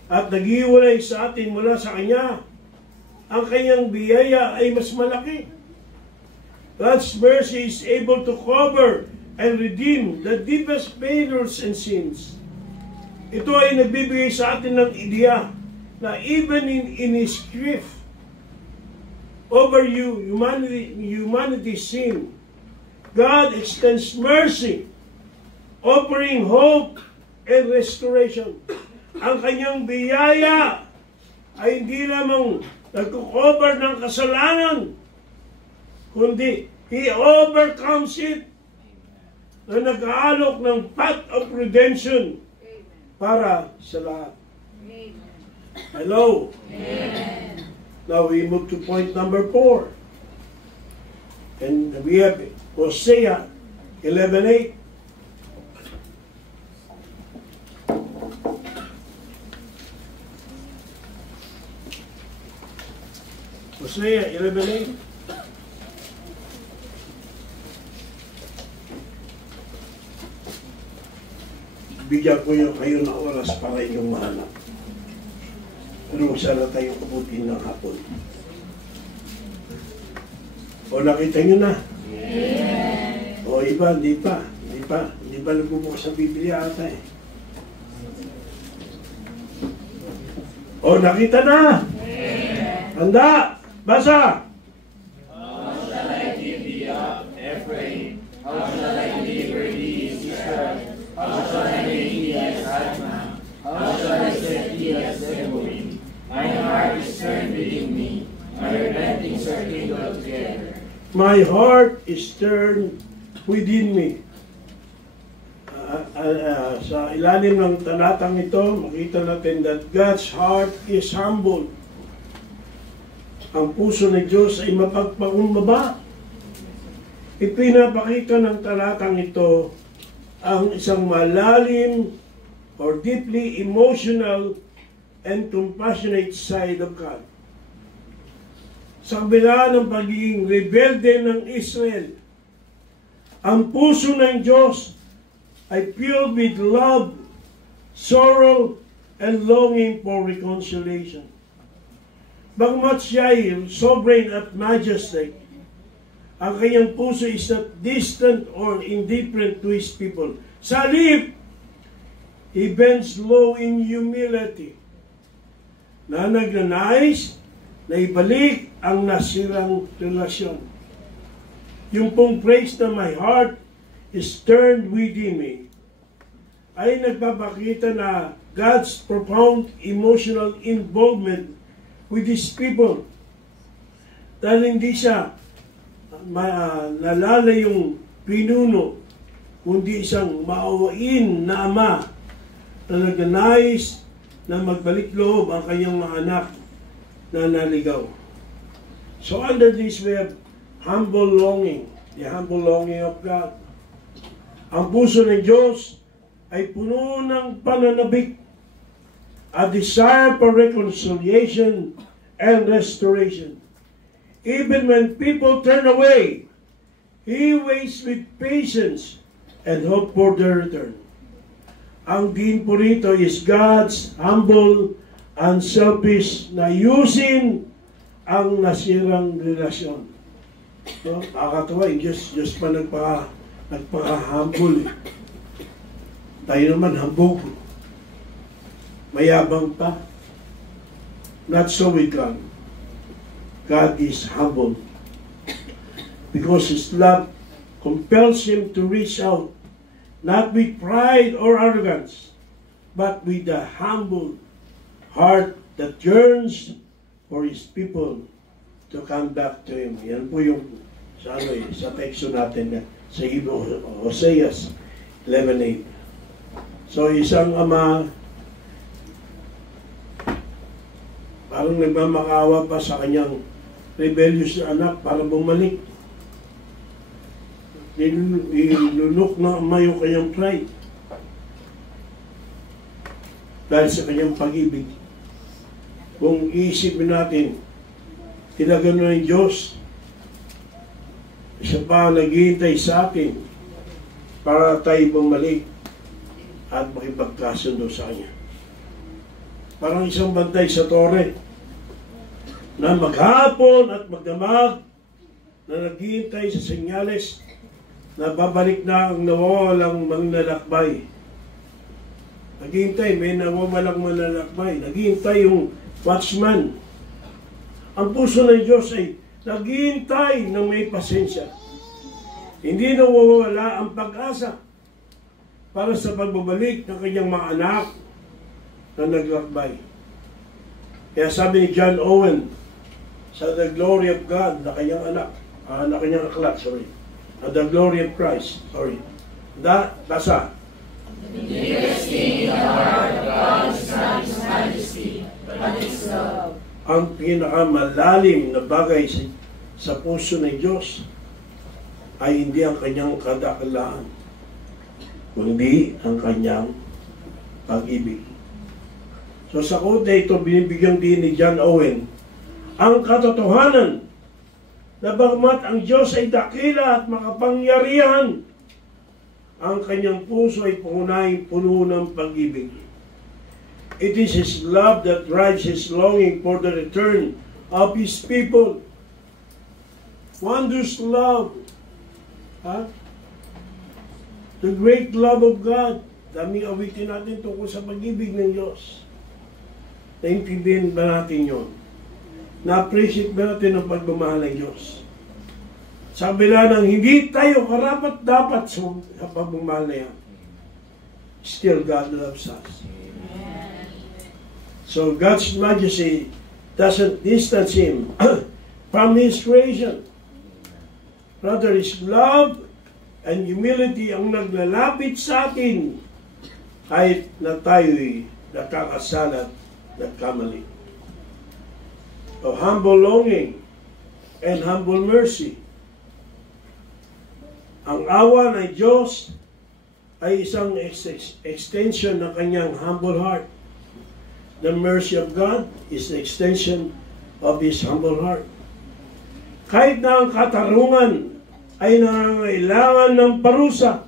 at naghiwalay sa atin mula sa Kanya, ang Kanyang biyaya ay mas malaki. God's mercy is able to cover and redeem the deepest failures and sins. Ito ay nagbibigay sa atin ng ideya na even in His grief over humanity's sin, God extends mercy, offering hope and restoration. Ang Kanyang biyaya ay hindi lamang nagko-cover ng kasalanan, kundi He overcomes it na nag-aalok ng path of redemption para sa lahat. Hello? Amen. Now we move to point number 4. And we have Hosea 11:8. Hosea 11:8. Bigyan ko yung kayo na oras para inyong mahanap. Pero sana tayong kabutin ng hapon. O nakita nyo na? Amen. O iba, hindi pa. Hindi pa nagbubukas sa Biblia ata eh. O nakita na? Amen. Handa! Basa! How shall I give thee up, Ephraim? How shall I deliver thee, Israel? How shall I make thee as Admah? How shall I set thee as Zeboim? My heart is turned within me, my repentings are tangled together. My heart is turned within me. Sa ilalim ng talatang ito, makita natin that God's heart is humble. Ang puso ng Diyos ay mapagpakumbaba. Ipinapakita ng talatang ito ang isang malalim or deeply emotional and compassionate side of God. Sa kabila ng pagiging rebelde ng Israel, ang puso ng Diyos ay filled with love, sorrow, and longing for reconciliation. Bagamat siya ay sovereign at majestic, ang kanyang puso is not distant or indifferent to His people. Sa halip, He bends low in humility, na nagnanais na ibalik ang nasirang relasyon. Yung pong phrase na my heart is turned within me ay nagpapakita na God's profound emotional involvement with His people. Dahil hindi siya nalala yung pinuno, kundi isang maawain na ama na nagnanais na magbalik loob ang kanyang mga anak na naligaw. So under this we have humble longing, the humble longing of God. Ang puso ng Diyos ay puno ng pananabik, a desire for reconciliation and restoration. Even when people turn away, He waits with patience and hope for their return. Ang din po rito is God's humble, unselfish na ayusin ang nasirang relasyon. So, akatuwa, Diyos pa nagpaka-humble. Tayo naman, hambog. Mayabang pa. Not so with God. God is humble. Because His love compels Him to reach out, not with pride or arrogance, but with a humble heart that yearns for His people to come back to Him. Yan po yung sa teksto natin sa Hosea 11:8. So isang ama parang nagmamakaawa pa sa kanyang rebellious na anak para bumalik. Nilunok na ama yung kanyang pride dahil sa kanyang pag-ibig. Kung iisipin natin, tinagano ng Diyos, siya pa naghihintay sa atin para tayo bumalik at makipagkasundo sa Kanya. Parang isang bantay sa tore na maghapon at magdamag na naghihintay sa senyales na babalik na ang nawawalang manlalakbay. Naghihintay, may nawawalang manlalakbay. Naghihintay yung watchman. Ang puso ng Diyos ay naghihintay ng may pasensya. Hindi nawawala ang pag-asa para sa pagbabalik ng kanyang mga anak na naglakbay. Kaya sabi ni John Owen sa The Glory of God na kanyang anak, na kanyang aklat, The Glory of Christ, basa. The dearest thing in the heart of God is not His majesty, but His love. Ang pinakamalalim na bagay sa puso ng Diyos ay hindi ang kanyang kadakilaan, kundi ang kanyang pag-ibig. So sa quote ito, binibigyan din ni John Owen ang katotohanan na bagamat ang Diyos ay dakila at makapangyarihan, ang kanyang puso ay punay puno ng pag-ibig. It is His love that drives His longing for the return of His people. Wondrous love. The great love of God. Daming awitin natin tungkol sa pag-ibig ng Diyos. Naintindihan ba natin yun? Na-appreciate ba natin ang pagmamahal ng Diyos? Sabi lang ng hindi tayo karapat-dapat sa pagmamahal na yan. Still God loves us. So God's majesty doesn't distance Him from His creation. Rather, His love and humility ang naglalapit sa atin kahit na tayo'y nakakasala at nagkamali. So humble longing and humble mercy. Ang awa ng Diyos ay isang extension ng kanyang humble heart. The mercy of God is the extension of His humble heart. Kahit na ang katarungan ay nangangailangan ng parusa,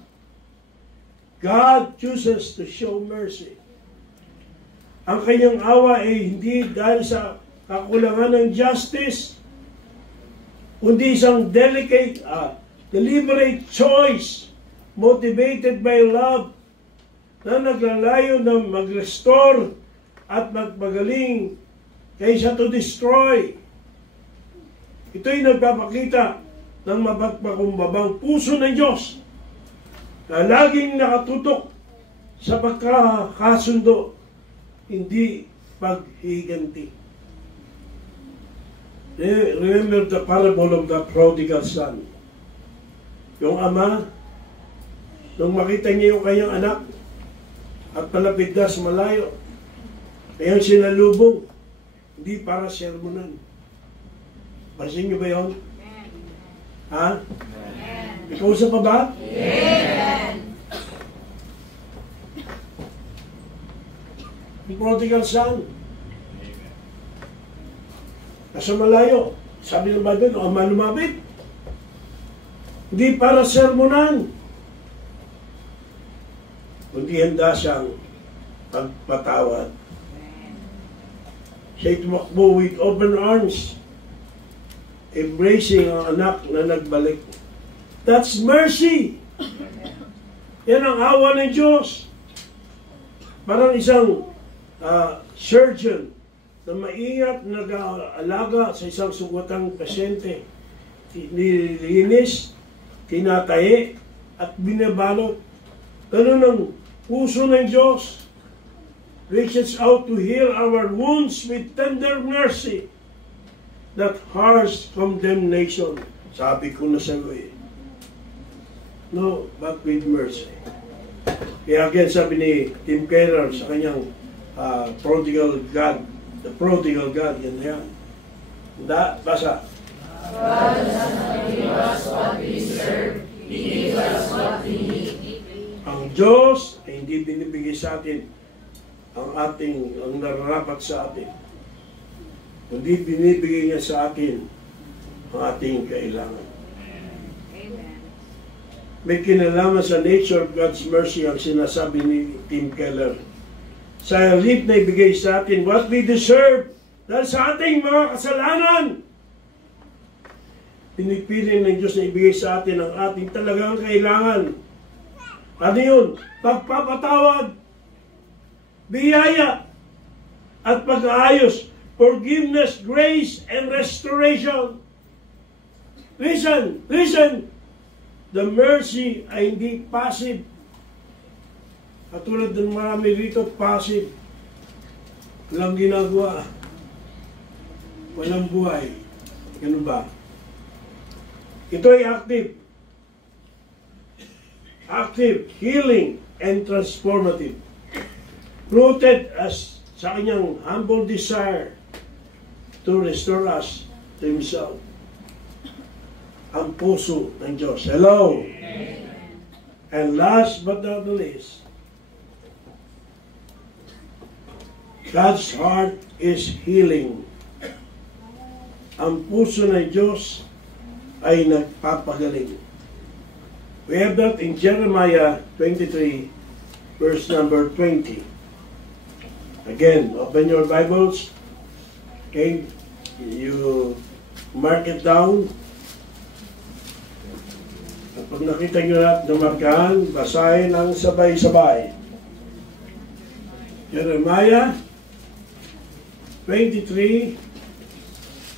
God chooses to show mercy. Ang kanyang awa ay hindi dahil sa kakulangan ng justice, kundi isang delicate, deliberate choice motivated by love na naglalayo na mag-restore at magpagaling kaysa to destroy. Ito'y nagpapakita ng mapagpakumbabang puso ng Diyos na laging nakatutok sa pagkakasundo, hindi paghiganti. Remember the parable of the prodigal son. Yung ama, nung makita niya yung kanyang anak at palapit na sa malayo, kayang sinalubong, hindi para sermonan. Pansin niyo ba yun? Ha? Ikaw sa pa ba? Amen. Yung prodigal son. Nasa malayo. sabi ng Bible, o malumapit. Hindi para sermonan. Kundi handa siyang pagpatawad. Siya'y tumakbo with open arms, embracing ang anak na nagbalik. That's mercy. Yan ang awa ng Diyos. Parang isang surgeon na maingat nag-aalaga sa isang sugutang pasyente. Nilinis, tinatahi, at binabalot. Ganun ang puso ng Diyos. Reaches out to heal our wounds with tender mercy, that harsh condemnation. Sabi ko na sa iyo, no, but with mercy. Kaya again, sabi ni Tim Keller sa kanyang prodigal God, the prodigal God, yan yan. Basa. God does not give us what we deserve, He gives us what we need. Ang Diyos ay hindi binibigay sa atin ang nararapat sa atin. Kundi binibigay niya sa atin ang ating kailangan. Amen. May kinalaman sa nature of God's mercy ang sinasabi ni Tim Keller. Sa halip na ibigay sa atin what we deserve dahil sa ating mga kasalanan, pinipili ng Diyos na ibigay sa atin ang ating talagang kailangan. Ano yun? Pagpapatawad, biyaya, at pag-aayos, forgiveness, grace, and restoration. Listen, the mercy ay hindi passive. Katulad ng marami rito, passive. Walang ginagawa. Walang buhay. Ganun ba? Ito ay active. Active, healing, and transformative. Rooted as sa kanyang humble desire to restore us to Himself. Ang puso ng Diyos. Hello? Amen. And last but not the least, God's heart is healing. Ang puso ng Diyos ay nagpapagaling. We have that in Jeremiah 23, verse number 20. Again, open your Bibles. Okay, you mark it down. At pag nakita nyo na markahan, basahin ang sabay-sabay. Jeremiah 23,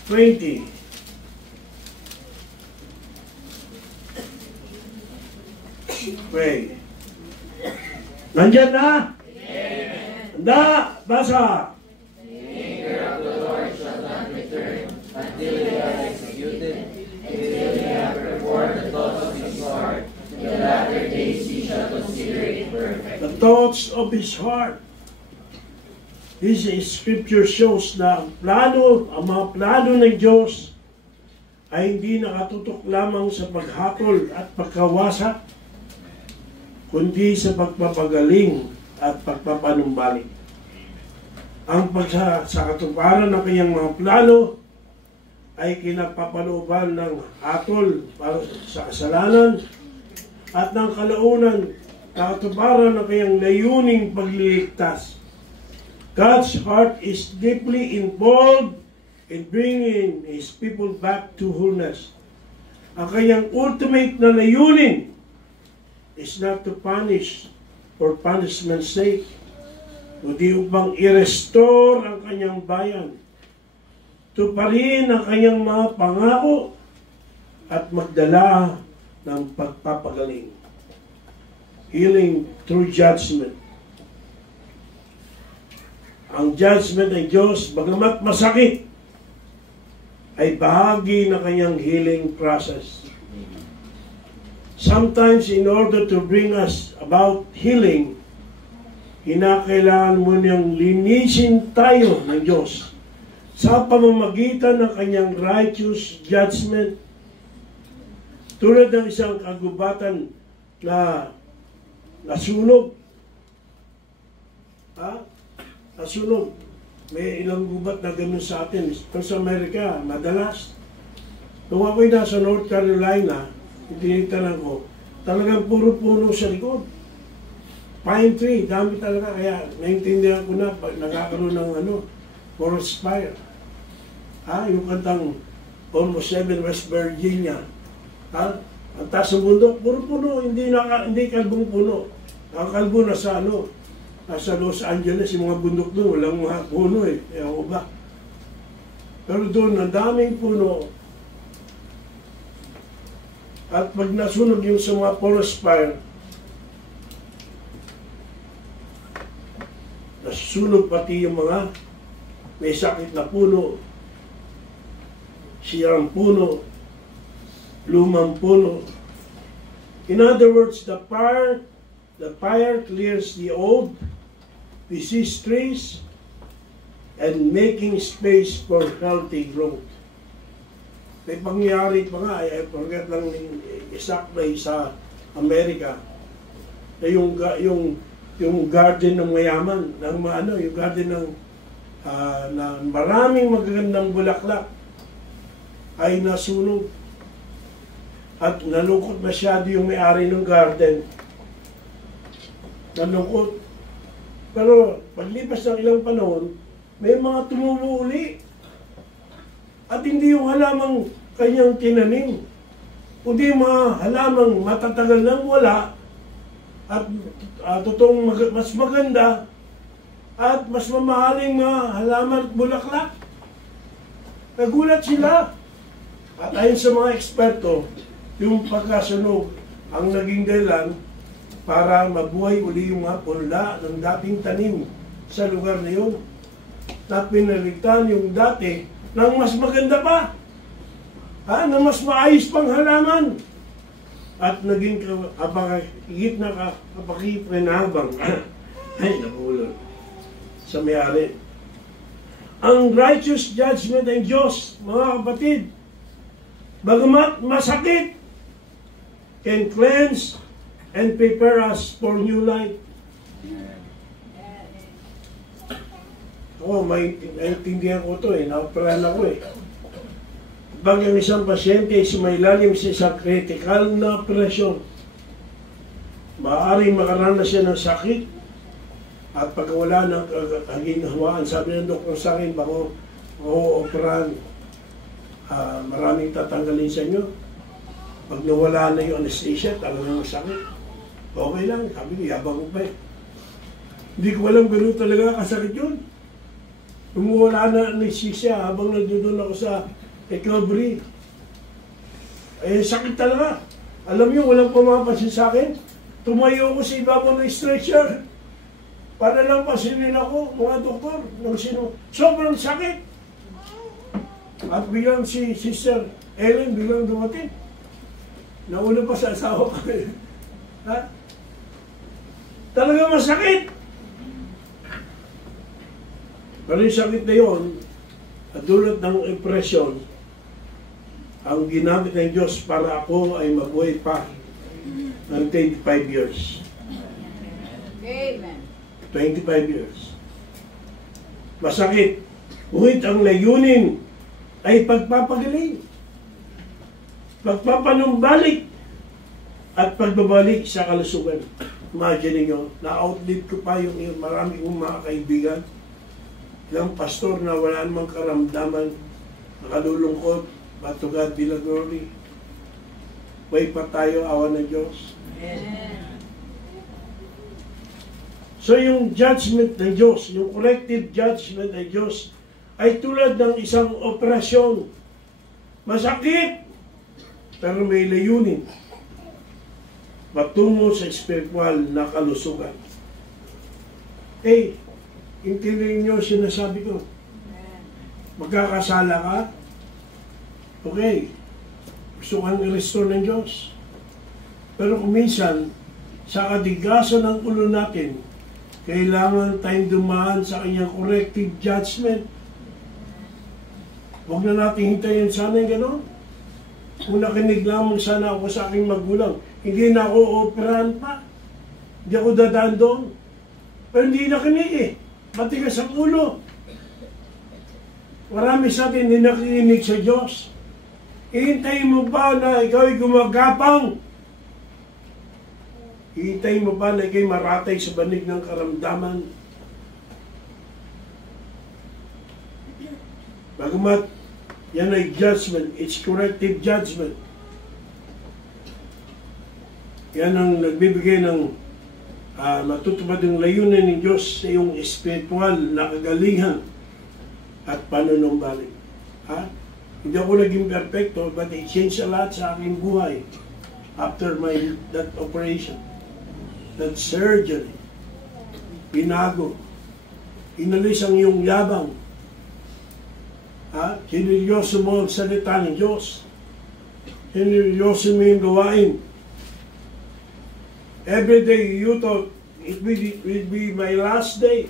20. Pray. Nandyan na? Amen. Handa, basa. The anger of the Lord shall not return until He has executed, until He has performed the thoughts of His heart. In the latter days He shall consider it perfect. The thoughts of His heart. This scripture shows na ang mga plano ng Diyos ay hindi nakatutok lamang sa paghatol at pagkawasak, kundi sa pagpapagaling at pagpapanumbalik. Ang sa katuparan ng kanyang mga plano ay kinapapalooban ng hatol para sa kasalanan at ng kalaunan na katuparan ng kanyang layuning pagliligtas. God's heart is deeply involved in bringing His people back to wholeness. Ang kanyang ultimate na layunin is not to punish for punishment's sake, kundi upang i-restore ang kanyang bayan, tuparin ang kanyang mga pangako, at magdala ng pagpapagaling. Healing through judgment. Ang judgment ng Diyos, bagamat masakit, ay bahagi ng kanyang healing process. Sometimes, in order to bring us about healing, kinakailangan mo niyang linisin tayo ng Diyos sa pamamagitan ng kanyang righteous judgment. Tulad ng isang kagubatan na nasunog. Nasunog. May ilang gubat na ganun sa atin. Pero sa Amerika, madalas, Nung ako'y nasa North Carolina, tinitanan ko, talagang puro puno sa likod. Pine tree, dami talaga. Kaya naintindihan ko na pag nagkakaroon ng forest fire. Yung kantang Almost 7 West Virginia. Ang taas ng bundok, puro puno, hindi kalbong puno. Ang kalbo nasa nasa Los Angeles, yung mga bundok doon, walang mga puno Ewan ko ba. Pero doon, ang daming puno. At pag nasunog yung sa mga forest fire, nasusunog pati yung mga may sakit na puno, sirang puno, lumang puno. In other words, the fire clears the old, diseased trees and making space for healthy growth. May pangyayari pa nga, I forget lang exactly sa Amerika, na yung garden ng mayaman, yung garden na maraming magagandang bulaklak ay nasunog. At nalungkot masyado yung may-ari ng garden. Nalungkot. Pero paglipas ng ilang panahon, may mga tumubo uli. At hindi yung halamang kanyang tinanim, kundi mga halamang matatagal nang wala at totoong mas maganda at mas mamahaling mga halaman at bulaklak. Nagulat sila. At ayon sa mga eksperto, yung pagkasunog ang naging dahilan para mabuhay uli yung mga punla ng dating tanim sa lugar na yun. Na pinalitan yung dati ng mas maganda pa, na mas maayos pang halaman. At naging higit na kapakipinabang ay nahulog sa may-ari. Ang righteous judgment ng Diyos, mga kapatid, bagamat masakit, can cleanse and prepare us for new life. Maintindihan ko ito naoperahan ako Pag ang isang pasyente ay sumailalim sa isang critical na operasyon, maaaring makaranas siya ng sakit at pagkawala ng kaginhawaan. Sabi ng doktor sa akin, bako operahan, maraming tatanggalin sa inyo. Pag nawala na yung anesthesia, talagang sakit. Okay lang, sabi ko, yabang ko pa Hindi ko alam gano'n talaga kasakit yun. Wala na anesthesia habang nandun ako sa recovery. Sakit talaga. Alam niyo, walang pumapansin sa akin. Tumayo ako sa ibabaw ng stretcher. Para lang pasinin ako, mga doktor. Sobrang sakit. At biglang si Sister Ellen biglang dumating. Nauna pa sa asawa ko. Talaga masakit. Pero yung sakit na yun, at dulot ng impression, ang ginamit ng Diyos para ako ay mabuhay pa ng 25 years. Amen. 25 years. Masakit. Ngunit ang layunin ay pagpapagaling, pagpapanumbalik, at pagbabalik sa kalusugan. Imagine nyo, na-outlive ko pa yung marami kong mga kaibigan, ilang pastor na wala namang karamdaman, nakalulungkot, but to God be the glory. Way pa tayo, awa ng Diyos. Amen. So yung judgment ng Diyos, yung corrective judgment ng Diyos, ay tulad ng isang operasyon. Masakit, pero may layunin. Patungo sa spiritual na kalusugan. Intindihin nyo sinasabi ko. Magkakasala ka? Okay. Gusto kang i-restore ng Diyos. Pero kung minsan, sa kadigasan ng ulo natin, kailangan tayong dumaan sa kanyang corrective judgment. Huwag na natin hintayin sana yung gano'n. Kung nakinig lamang sana ako sa aking magulang, hindi na ako operahan pa. Hindi ako dadaan doon. Pero hindi nakinig Matigas ang ulo. Marami sa atin hindi nakikinig sa Diyos. Hihintayin mo ba na ikaw ay gumagapang? Hihintayin mo ba na ikaw ay maratay sa banig ng karamdaman? Bagamat yan ay judgment, it's corrective judgment. Yan ang nagbibigay ng matutupad yung layunin ng Diyos sa iyong espiritual na kagalingan at panunumbalik. Hindi ako naging perfecto, but it changed a lot sa aking buhay after that operation, that surgery. Binago. Inalis ang iyong yabang. Siniryoso mo ang salita ng Diyos. Siniryoso mo yung gawain. Every day you thought it will be my last day.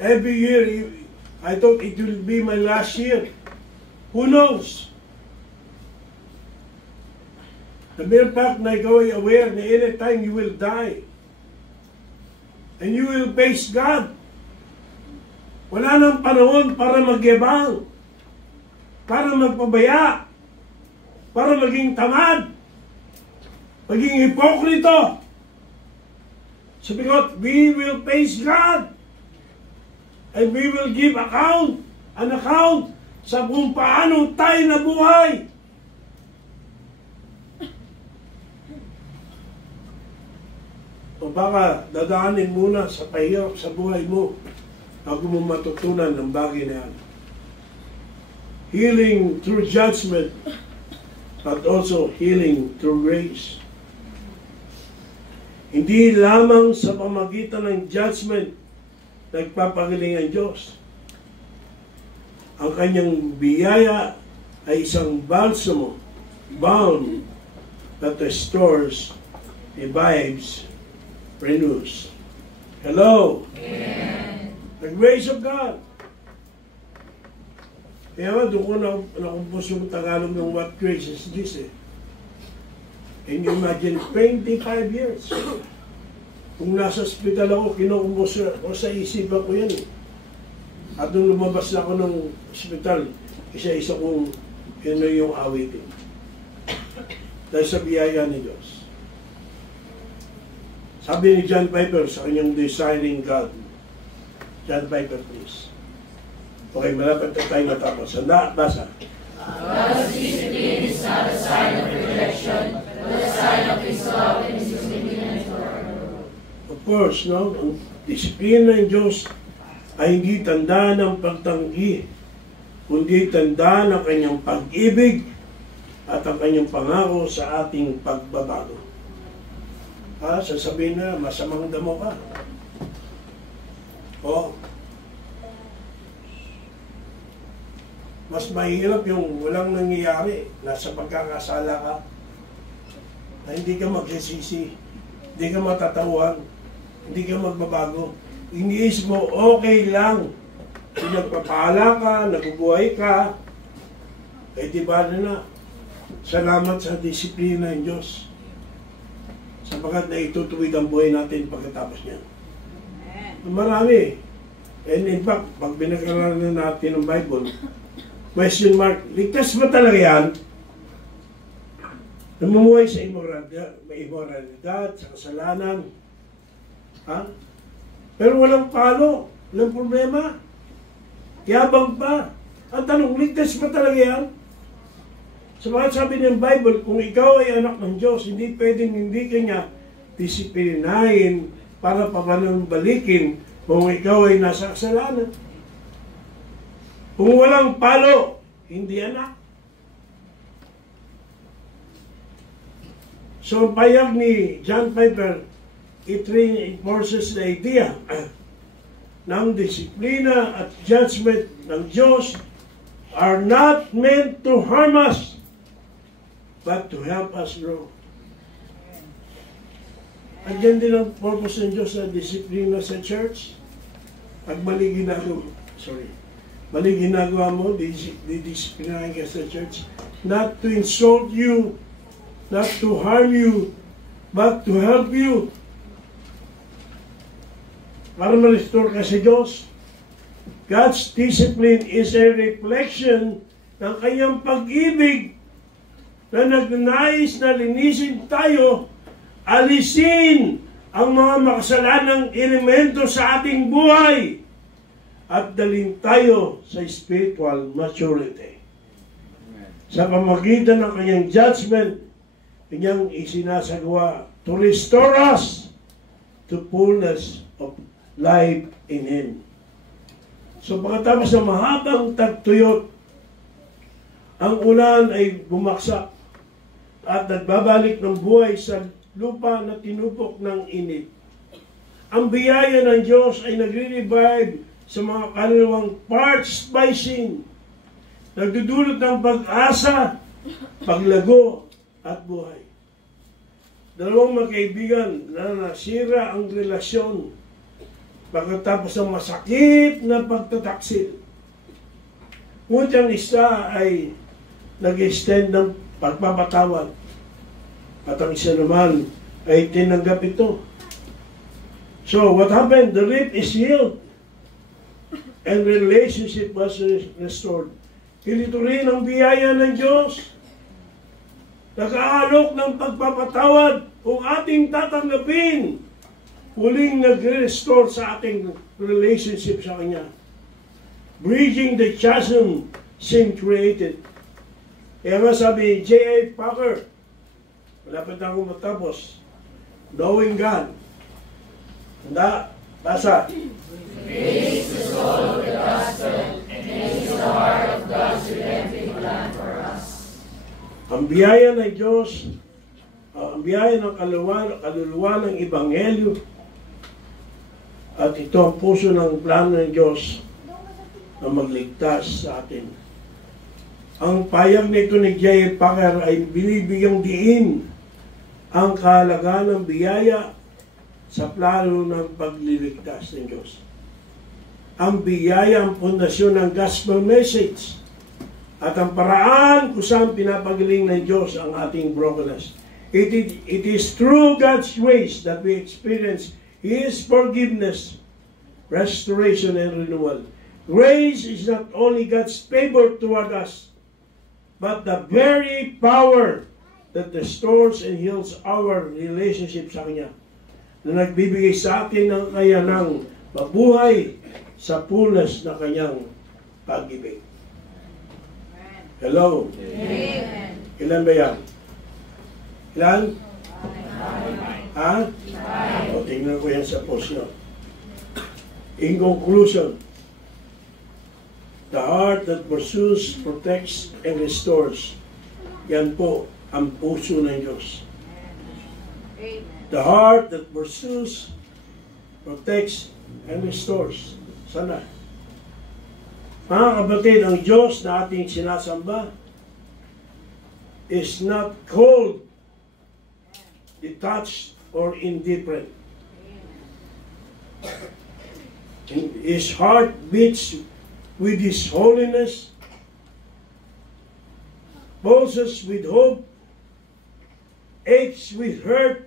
Every year I thought it will be my last year. Who knows? The mere fact na ikaw ay aware na anytime you will die. And you will face God. Wala nang panahon para magyabang. Para magpabaya. Para maging tamad. Maging hipokrito. So because we will face God. And we will give an account sa kung paano tayo nabuhay. O baka dadaanin muna sa pahirap sa buhay mo bago mo matutunan ng bagay na yan. Healing through judgment, but also healing through grace. Hindi lamang sa pamagitan ng judgment nagpapagaling ang Diyos. Ang kanyang biyaya ay isang balsamo, balm that restores, revives, renews. Hello? Amen. The grace of God. Kaya nga, doon ko nakumpos yung Tagalog ng what grace is this eh. And you imagine, 25 years. Kung nasa hospital ako, kinukumpos ko sa isipan ko yan eh. At nung lumabas na ako ng hospital, isa-isa kong yun yung awitin. Dahil sa biyaya ni Diyos. Sabi ni John Piper sa kanyang Desiring God. John Piper, please. Okay, malapit na tayo matapos. Sanda, basa. God's discipline is not a sign of rejection, but a sign of His love and His commitment to our world. Of course, no? Ang disiplina ng Diyos ay hindi tanda ng pagtanggi, kundi tanda ng kanyang pag-ibig at ang kanyang pangako sa ating pagbabago. Sasabihin na, masamang damo ka. Mas mahirap yung walang nangyayari, nasa pagkakasala ka, na hindi ka magsisisi, hindi ka matatauhan, hindi ka magbabago. Iniisip mo, okay lang. Kung nagpapala ka, nabubuhay ka, di ba na? Salamat sa disiplina ng Diyos. Sapagat na itutuwid ang buhay natin pagkatapos niyan. Marami. And in fact, pag binag-aralan natin ng Bible, question mark, ligtas ba talaga yan? Namumuhay sa immoralidad, sa kasalanan. Pero walang palo, walang problema. Yabang pa. Ang tanong, ligtas ba talaga yan? Sabagat sabi ng Bible, kung ikaw ay anak ng Diyos, hindi pwedeng hindi kanya disiplinahin para papanambalikin kung ikaw ay nasa kasalanan. Kung walang palo, hindi anak. So, ang payag ni John Piper, it reinforces the idea ng disiplina at judgment ng Diyos are not meant to harm us, but to help us grow. At yan din ang purpose ng Diyos sa disiplina sa church. Pag mali ginagawa mo, didisiplinahin ka sa church, not to insult you, not to harm you, but to help you. Para ma-restore ka sa Diyos. God's discipline is a reflection ng kanyang pag-ibig na nagnanais na linisin tayo, alisin ang mga makasalanang elemento sa ating buhay at dalhin tayo sa spiritual maturity. Sa pamagitan ng kanyang judgment, kanyang isinasagawa to restore us to fullness of life in Him. So pagkatapos ng mahabang tagtuyot, ang ulan ay bumaksak at nagbabalik ng buhay sa lupa na tinupok ng init. Ang biyaya ng Diyos ay nagre-revive sa mga kaluluwang parched by sin, nagdudulot ng pag-asa, paglago, at buhay. Dalawang magkaibigan na nasira ang relasyon pagkatapos ng masakit na pagtataksil. Ngunit ang isa ay nag-extend ng pagpapatawad at ang isa naman ay tinanggap ito. So what happened? The rift is healed and relationship was restored. Ganito rin ang biyaya ng Diyos. Nag-aalok ng pagpapatawad kung ating tatanggapin. Muling nag-restore sa ating relationship sa Kanya. Bridging the chasm sin created. Kaya nga sabi ni J.A. Packer, malapit na akong matapos, knowing God. Handa, basa. Grace is all of the gospel, and is the heart of God's redemptive plan for us. Ang biyaya ng Diyos, ang biyaya ng kaluluwa ng Ebanghelyo, at ito ang puso ng plano ng Diyos na magligtas sa atin. Ang payag nito ni J. Packer ay binibigyang diin ang kahalagaan ng biyaya sa plano ng pagliligtas ng Diyos. Ang biyaya ang pundasyon ng gospel message at ang paraan kung saan pinapagaling ng Diyos ang ating brokenness. It is through God's grace that we experience His forgiveness, restoration, and renewal. Grace is not only God's favor toward us, but the very power that restores and heals our relationship sa Kanya, na nagbibigay sa atin ng kayanang mabuhay sa fullness na Kanyang pag-ibig. Hello? Amen. Ilan ba yan? Ilan? Ha? O, tingnan ko yan sa post nyo. In conclusion, the heart that pursues, protects, and restores. Yan po ang puso ng Diyos. Amen. The heart that pursues, protects, and restores. Sana. Mga kapatid, ang Diyos na ating sinasamba is not cold, detached, or indifferent. His heart beats with His holiness, pulses with hope, aches with hurt,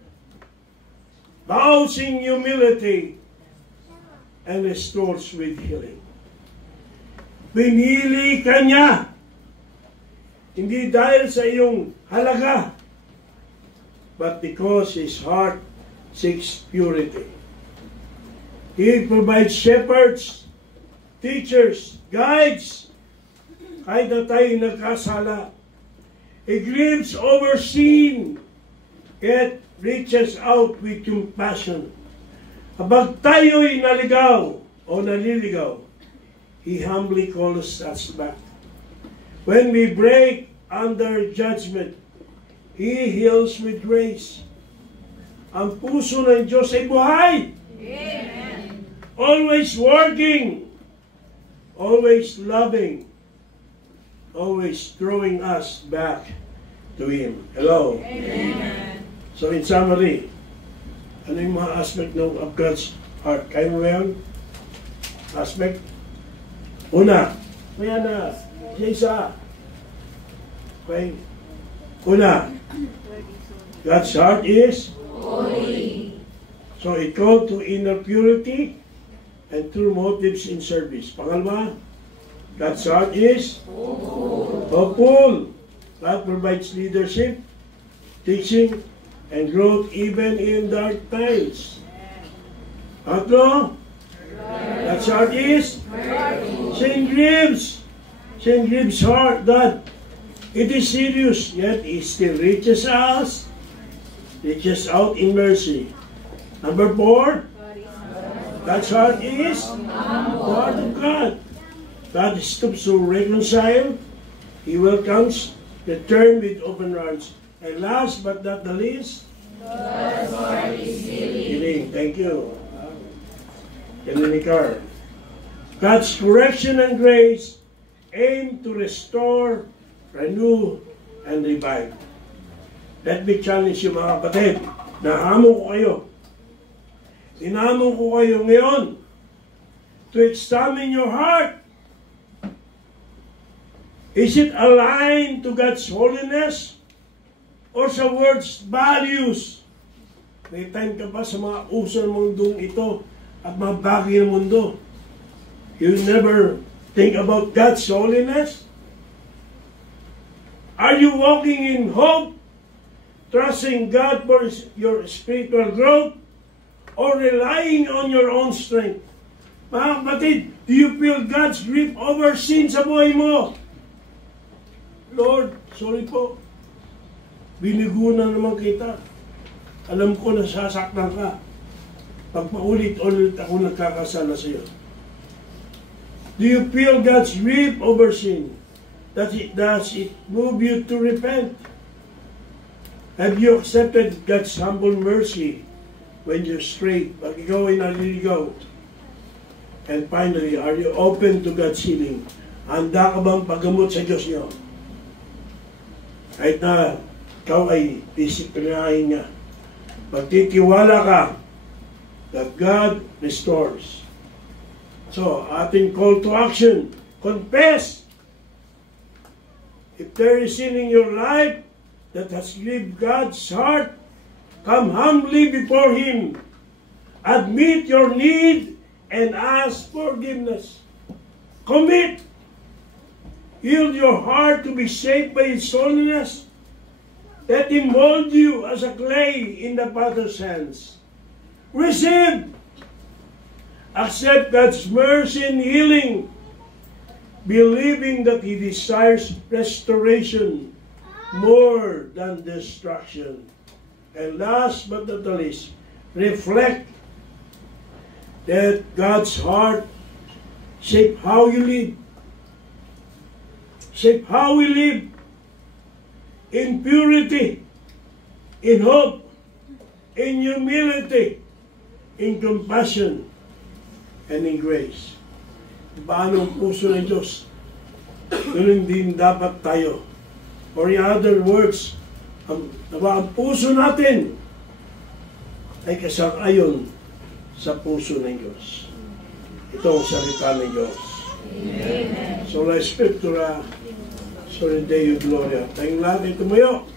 bows in humility, and restores with healing. Pinili ka niya, hindi dahil sa iyong halaga, but because His heart seeks purity. He provides shepherds, teachers, guides, kahit na tayo nagkasala. He grieves over sin, yet reaches out with compassion. Kapag tayo'y naligaw o naliligaw, He humbly calls us back. When we break under judgment, He heals with grace. Ang puso ng Diyos ay buhay. Amen. Always working, always loving, always drawing us back to Him. Hello? Amen. So in summary, ano yung mga aspect of God's heart? Kaya mo yan? Aspect? Una, kaya na, isa. Okay? Una, God's heart is Holy. so it called to inner purity and true motives in service. Pangalawa, God's heart is hopeful. God provides leadership, teaching, and growth even in dark times. Patlo, God's heart is St. Graves. St. Graves' heart that it is serious, yet it still reaches us, reaches out in mercy. Number 4, God's heart is the heart of God. God stoops to reconcile. He welcomes return with open arms. And last but not the least, God's heart is healing. Thank you. Car. God's correction and grace aim to restore, renew, and revive. Let me challenge you mga kapatid. Nahamon ko kayo. Inamon ko kayo ngayon to examine your heart. Is it aligned to God's holiness or sa world's values? May time ka ba sa mga uso ng mundong ito at mga bagay ng mundo? You never think about God's holiness? Are you walking in hope, trusting God for your spiritual growth, or relying on your own strength? Mga kapatid, do you feel God's grip over sin sa buhay mo? Lord, sorry po. Binigo na naman kita. Alam ko na sasaktan ka. Pag paulit-ulit ako nagkakasala sa iyo. Do you feel God's grip over sin? Does it move you to repent? Have you accepted God's humble mercy when you're straight? Pag ikaw ay naliligaw. And finally, are you open to God's healing? Handa ka bang paggamot sa Diyos niyo? Kahit na ikaw ay disiplinahin niya. Magtitiwala ka that God restores. So, ating call to action, confess. If there is sin in your life that has grieved God's heart, come humbly before Him. Admit your need and ask forgiveness. Commit. Yield your heart to be shaped by His holiness. Let Him mold you as a clay in the potter's hands. Receive. Accept God's mercy and healing, believing that He desires restoration more than destruction. And last but not the least, reflect that God's heart shape how you live. Shape how we live in purity, in hope, in humility, in compassion, and in grace. Paano ang puso ng Diyos? Ganun din dapat tayo. Or in other words, ang puso natin ay kasang-ayon sa puso ng Diyos. Ito ang salita ng Diyos. Amen. Sola Scriptura, Soli Deo Gloria. Tayong lahat ay tumayo.